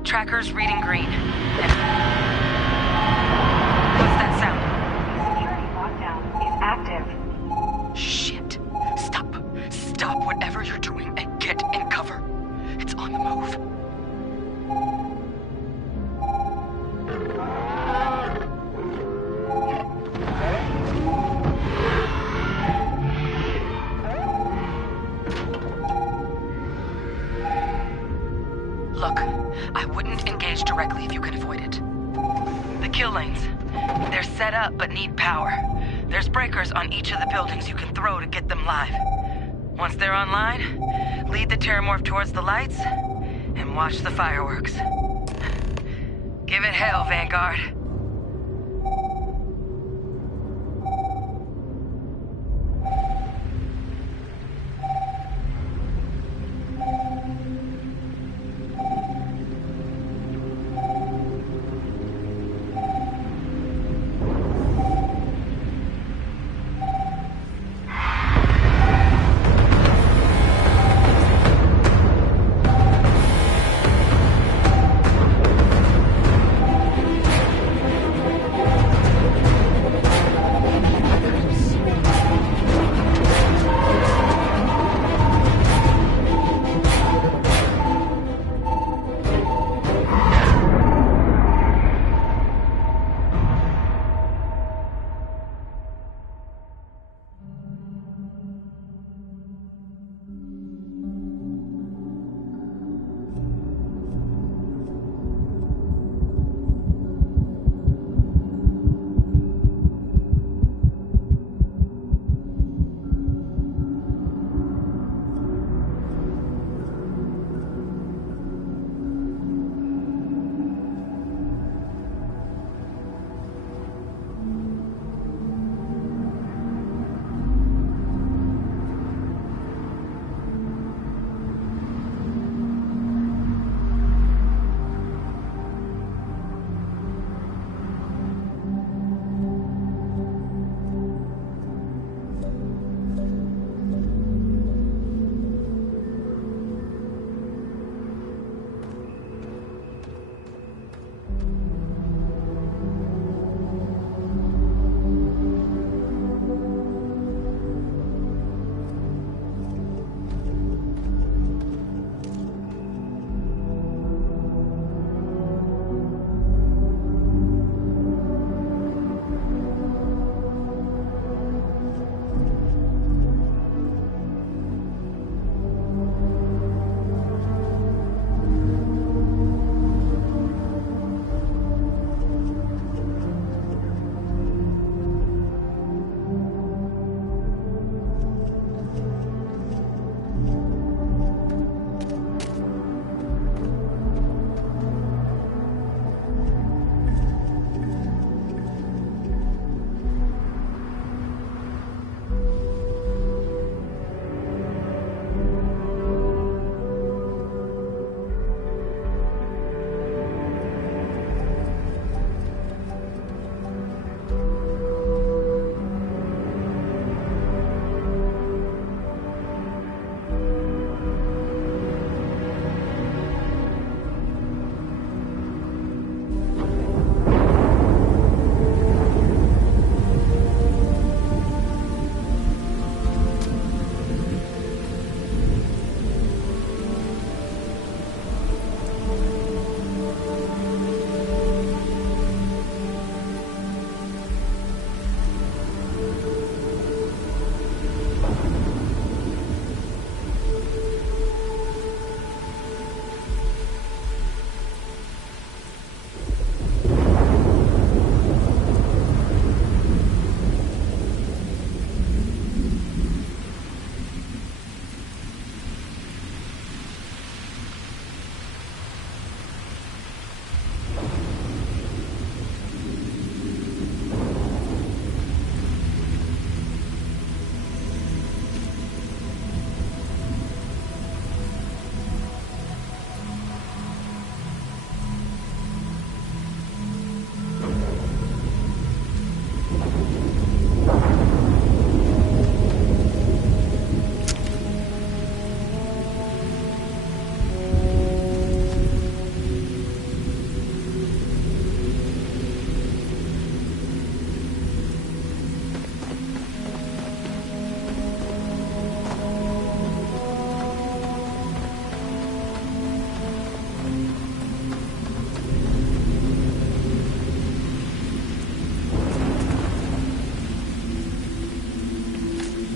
Tracker's reading green. What's that sound? Security lockdown is active. Shit. Stop. Stop whatever you're doing and get in cover. It's on the move. Look, I wouldn't engage directly if you can avoid it. The kill lanes. They're set up but need power. There's breakers on each of the buildings you can throw to get them live. Once they're online, lead the terramorph towards the lights and watch the fireworks. Give it hell, Vanguard.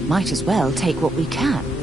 Might as well take what we can.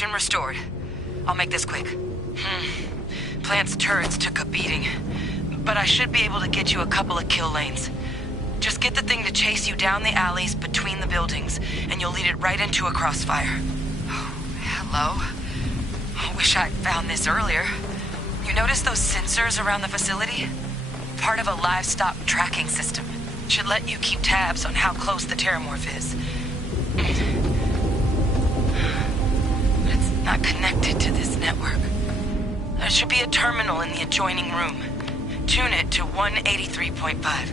Mission restored. I'll make this quick. Plant's turrets took a beating, but I should be able to get you a couple of kill lanes. Just get the thing to chase you down the alleys between the buildings, and you'll lead it right into a crossfire. Oh, hello? I wish I'd found this earlier. You notice those sensors around the facility? Part of a livestock tracking system. Should let you keep tabs on how close the terramorph is. But it's not connected to this network. There should be a terminal in the adjoining room. Tune it to 183.5.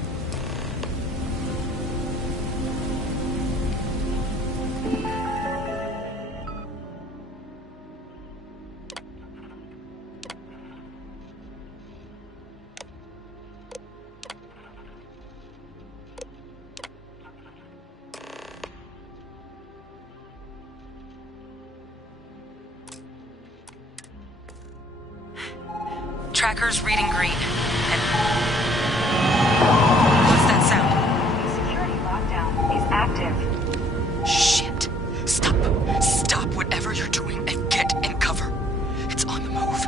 Tracker's reading green. And what's that sound? Security lockdown is active. Shit. Stop. Stop whatever you're doing and get in cover. It's on the move.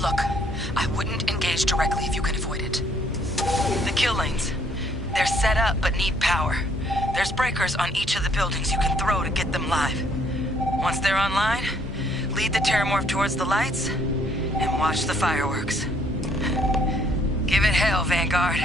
Look, I wouldn't engage directly if you can avoid it. The kill lanes. They're set up but need power. There's breakers on each of the buildings you can throw to get them live. Once they're online, lead the terramorph towards the lights and watch the fireworks. Give it hell, Vanguard.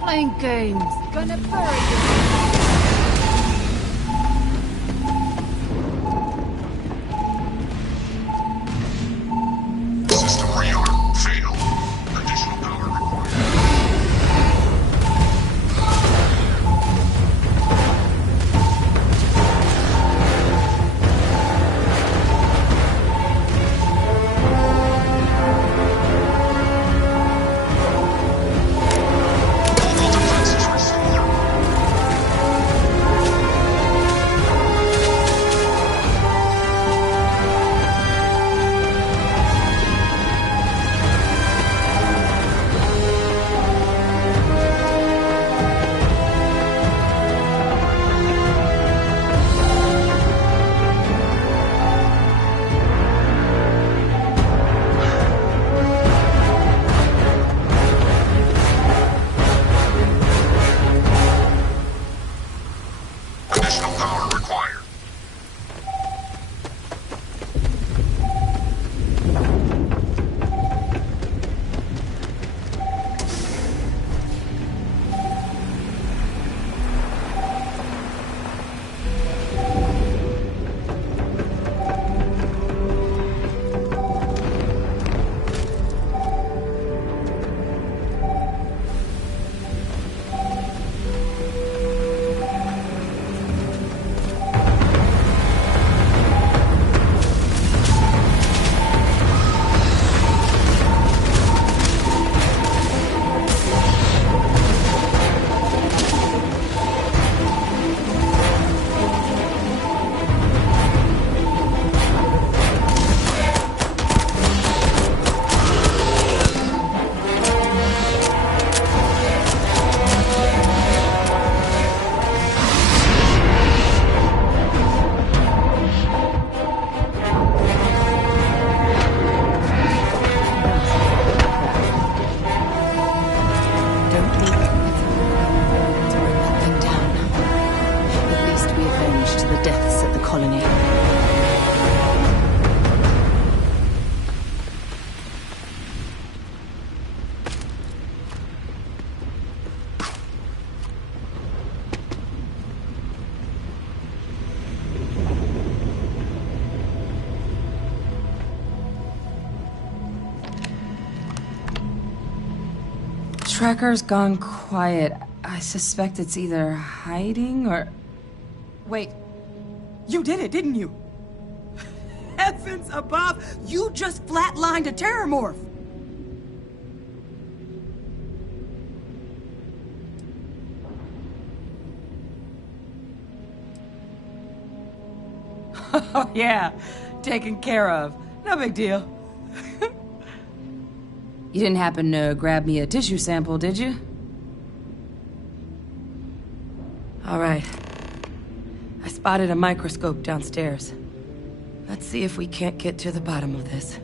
Playing games. Gonna bury you. tracker's gone quiet. I suspect it's either hiding or... Wait. You did it, didn't you? Heavens above! You just flatlined a terramorph! Oh, yeah. Taken care of. No big deal. You didn't happen to grab me a tissue sample, did you? All right. I spotted a microscope downstairs. Let's see if we can't get to the bottom of this.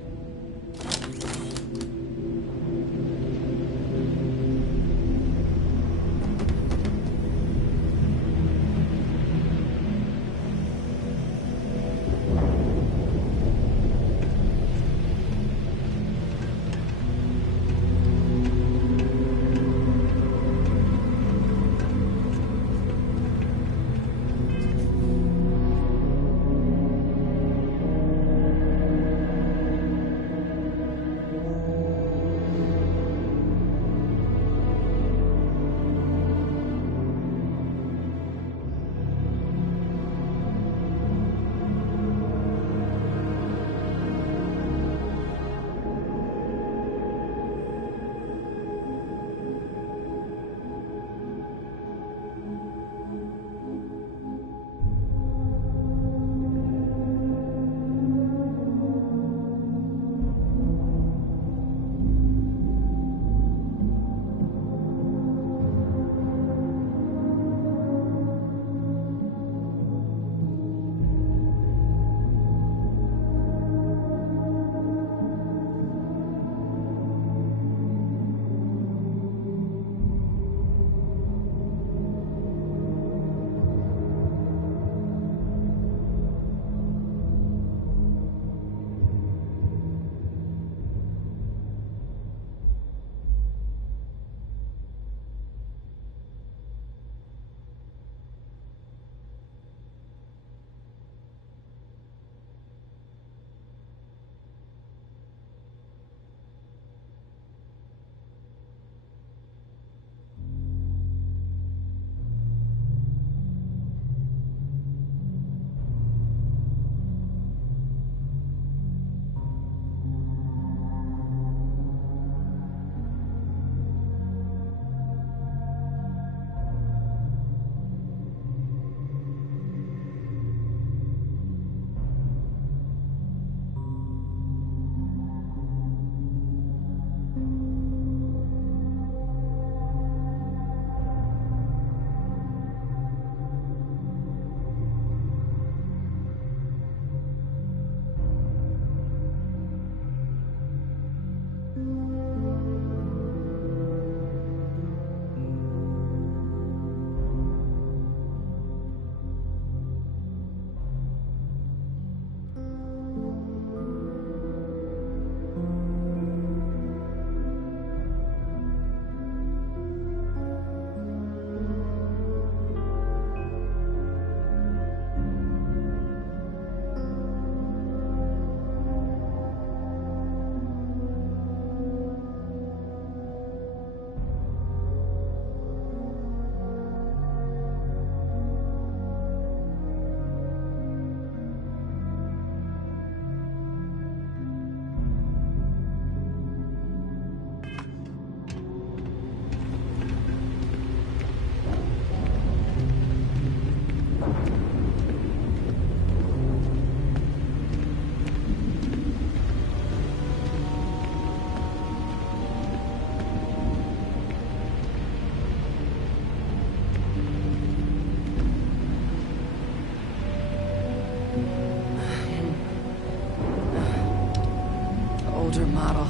Model.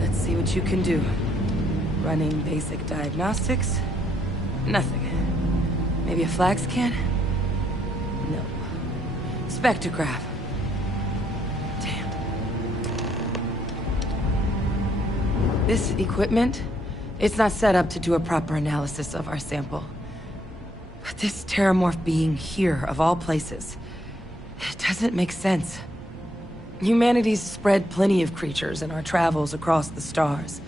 Let's see what you can do. Running basic diagnostics? Nothing. Maybe a flag scan? No. Spectrograph. Damn. This equipment, it's not set up to do a proper analysis of our sample. But this terramorph being here, of all places, it doesn't make sense. Humanity's spread plenty of creatures in our travels across the stars.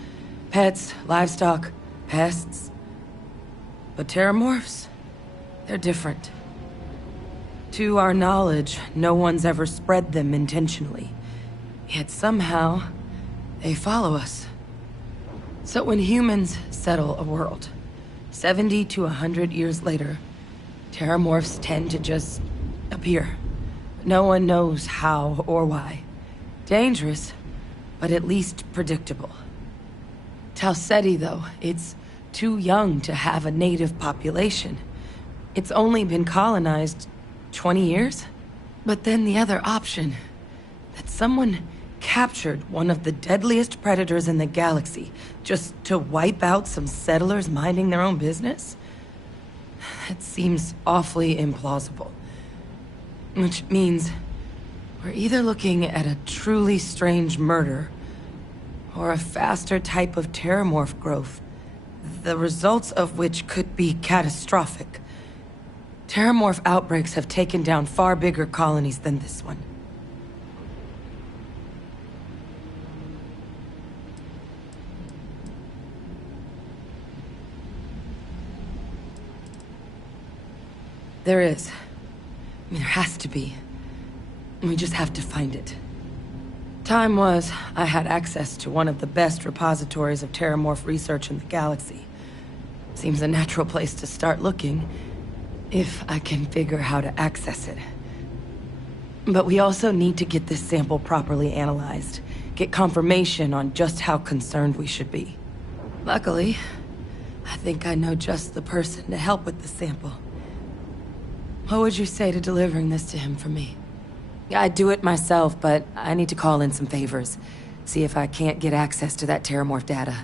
Pets, livestock, pests. But terramorphs? They're different. To our knowledge, no one's ever spread them intentionally. Yet somehow, they follow us. So when humans settle a world, 70 to 100 years later, terramorphs tend to just appear. No one knows how or why. Dangerous, but at least predictable. Talseti, though, it's too young to have a native population. It's only been colonized 20 years? But then the other option, that someone captured one of the deadliest predators in the galaxy just to wipe out some settlers minding their own business? That seems awfully implausible. Which means we're either looking at a truly strange murder or a faster type of terramorph growth, the results of which could be catastrophic. Terramorph outbreaks have taken down far bigger colonies than this one. There is. I mean, there has to be. We just have to find it. Time was, I had access to one of the best repositories of terramorph research in the galaxy. Seems a natural place to start looking, if I can figure how to access it. But we also need to get this sample properly analyzed, get confirmation on just how concerned we should be. Luckily, I think I know just the person to help with the sample. What would you say to delivering this to him for me? I'd do it myself, but I need to call in some favors. See if I can't get access to that terramorph data.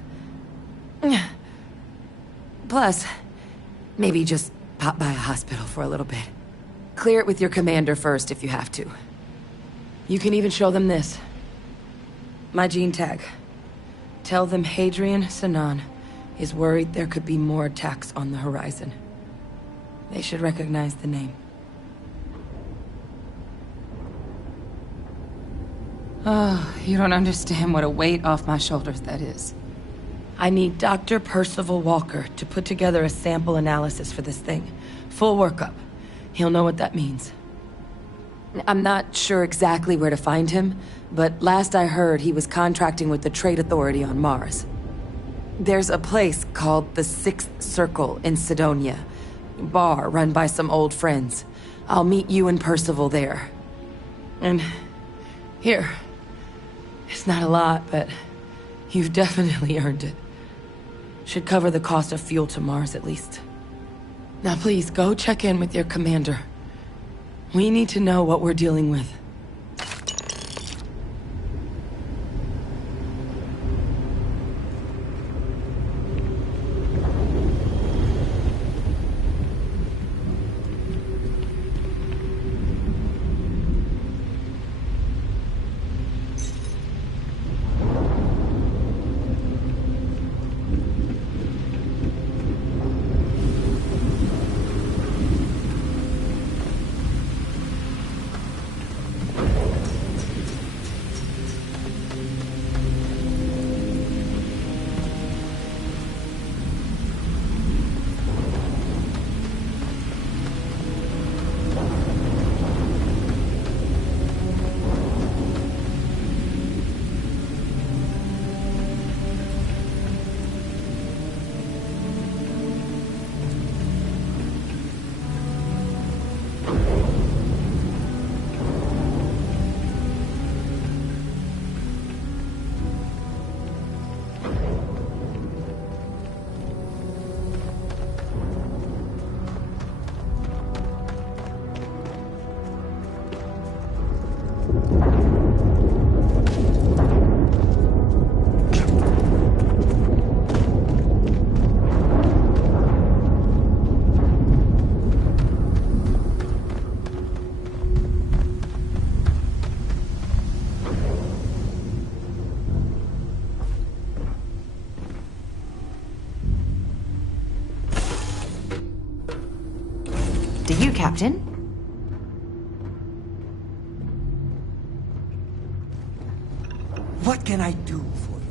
Plus, maybe just pop by a hospital for a little bit. Clear it with your commander first if you have to. You can even show them this. My gene tag. Tell them Hadrian Sanan is worried there could be more attacks on the horizon. They should recognize the name. Oh, you don't understand what a weight off my shoulders that is. I need Dr. Percival Walker to put together a sample analysis for this thing. Full workup. He'll know what that means. I'm not sure exactly where to find him, but last I heard he was contracting with the Trade Authority on Mars. There's a place called the Sixth Circle in Sidonia. Bar run by some old friends. I'll meet you and Percival there. And here. It's not a lot, but you've definitely earned it. Should cover the cost of fuel to Mars, at least. Now please, go check in with your commander. We need to know what we're dealing with. To you, Captain. What can I do for you?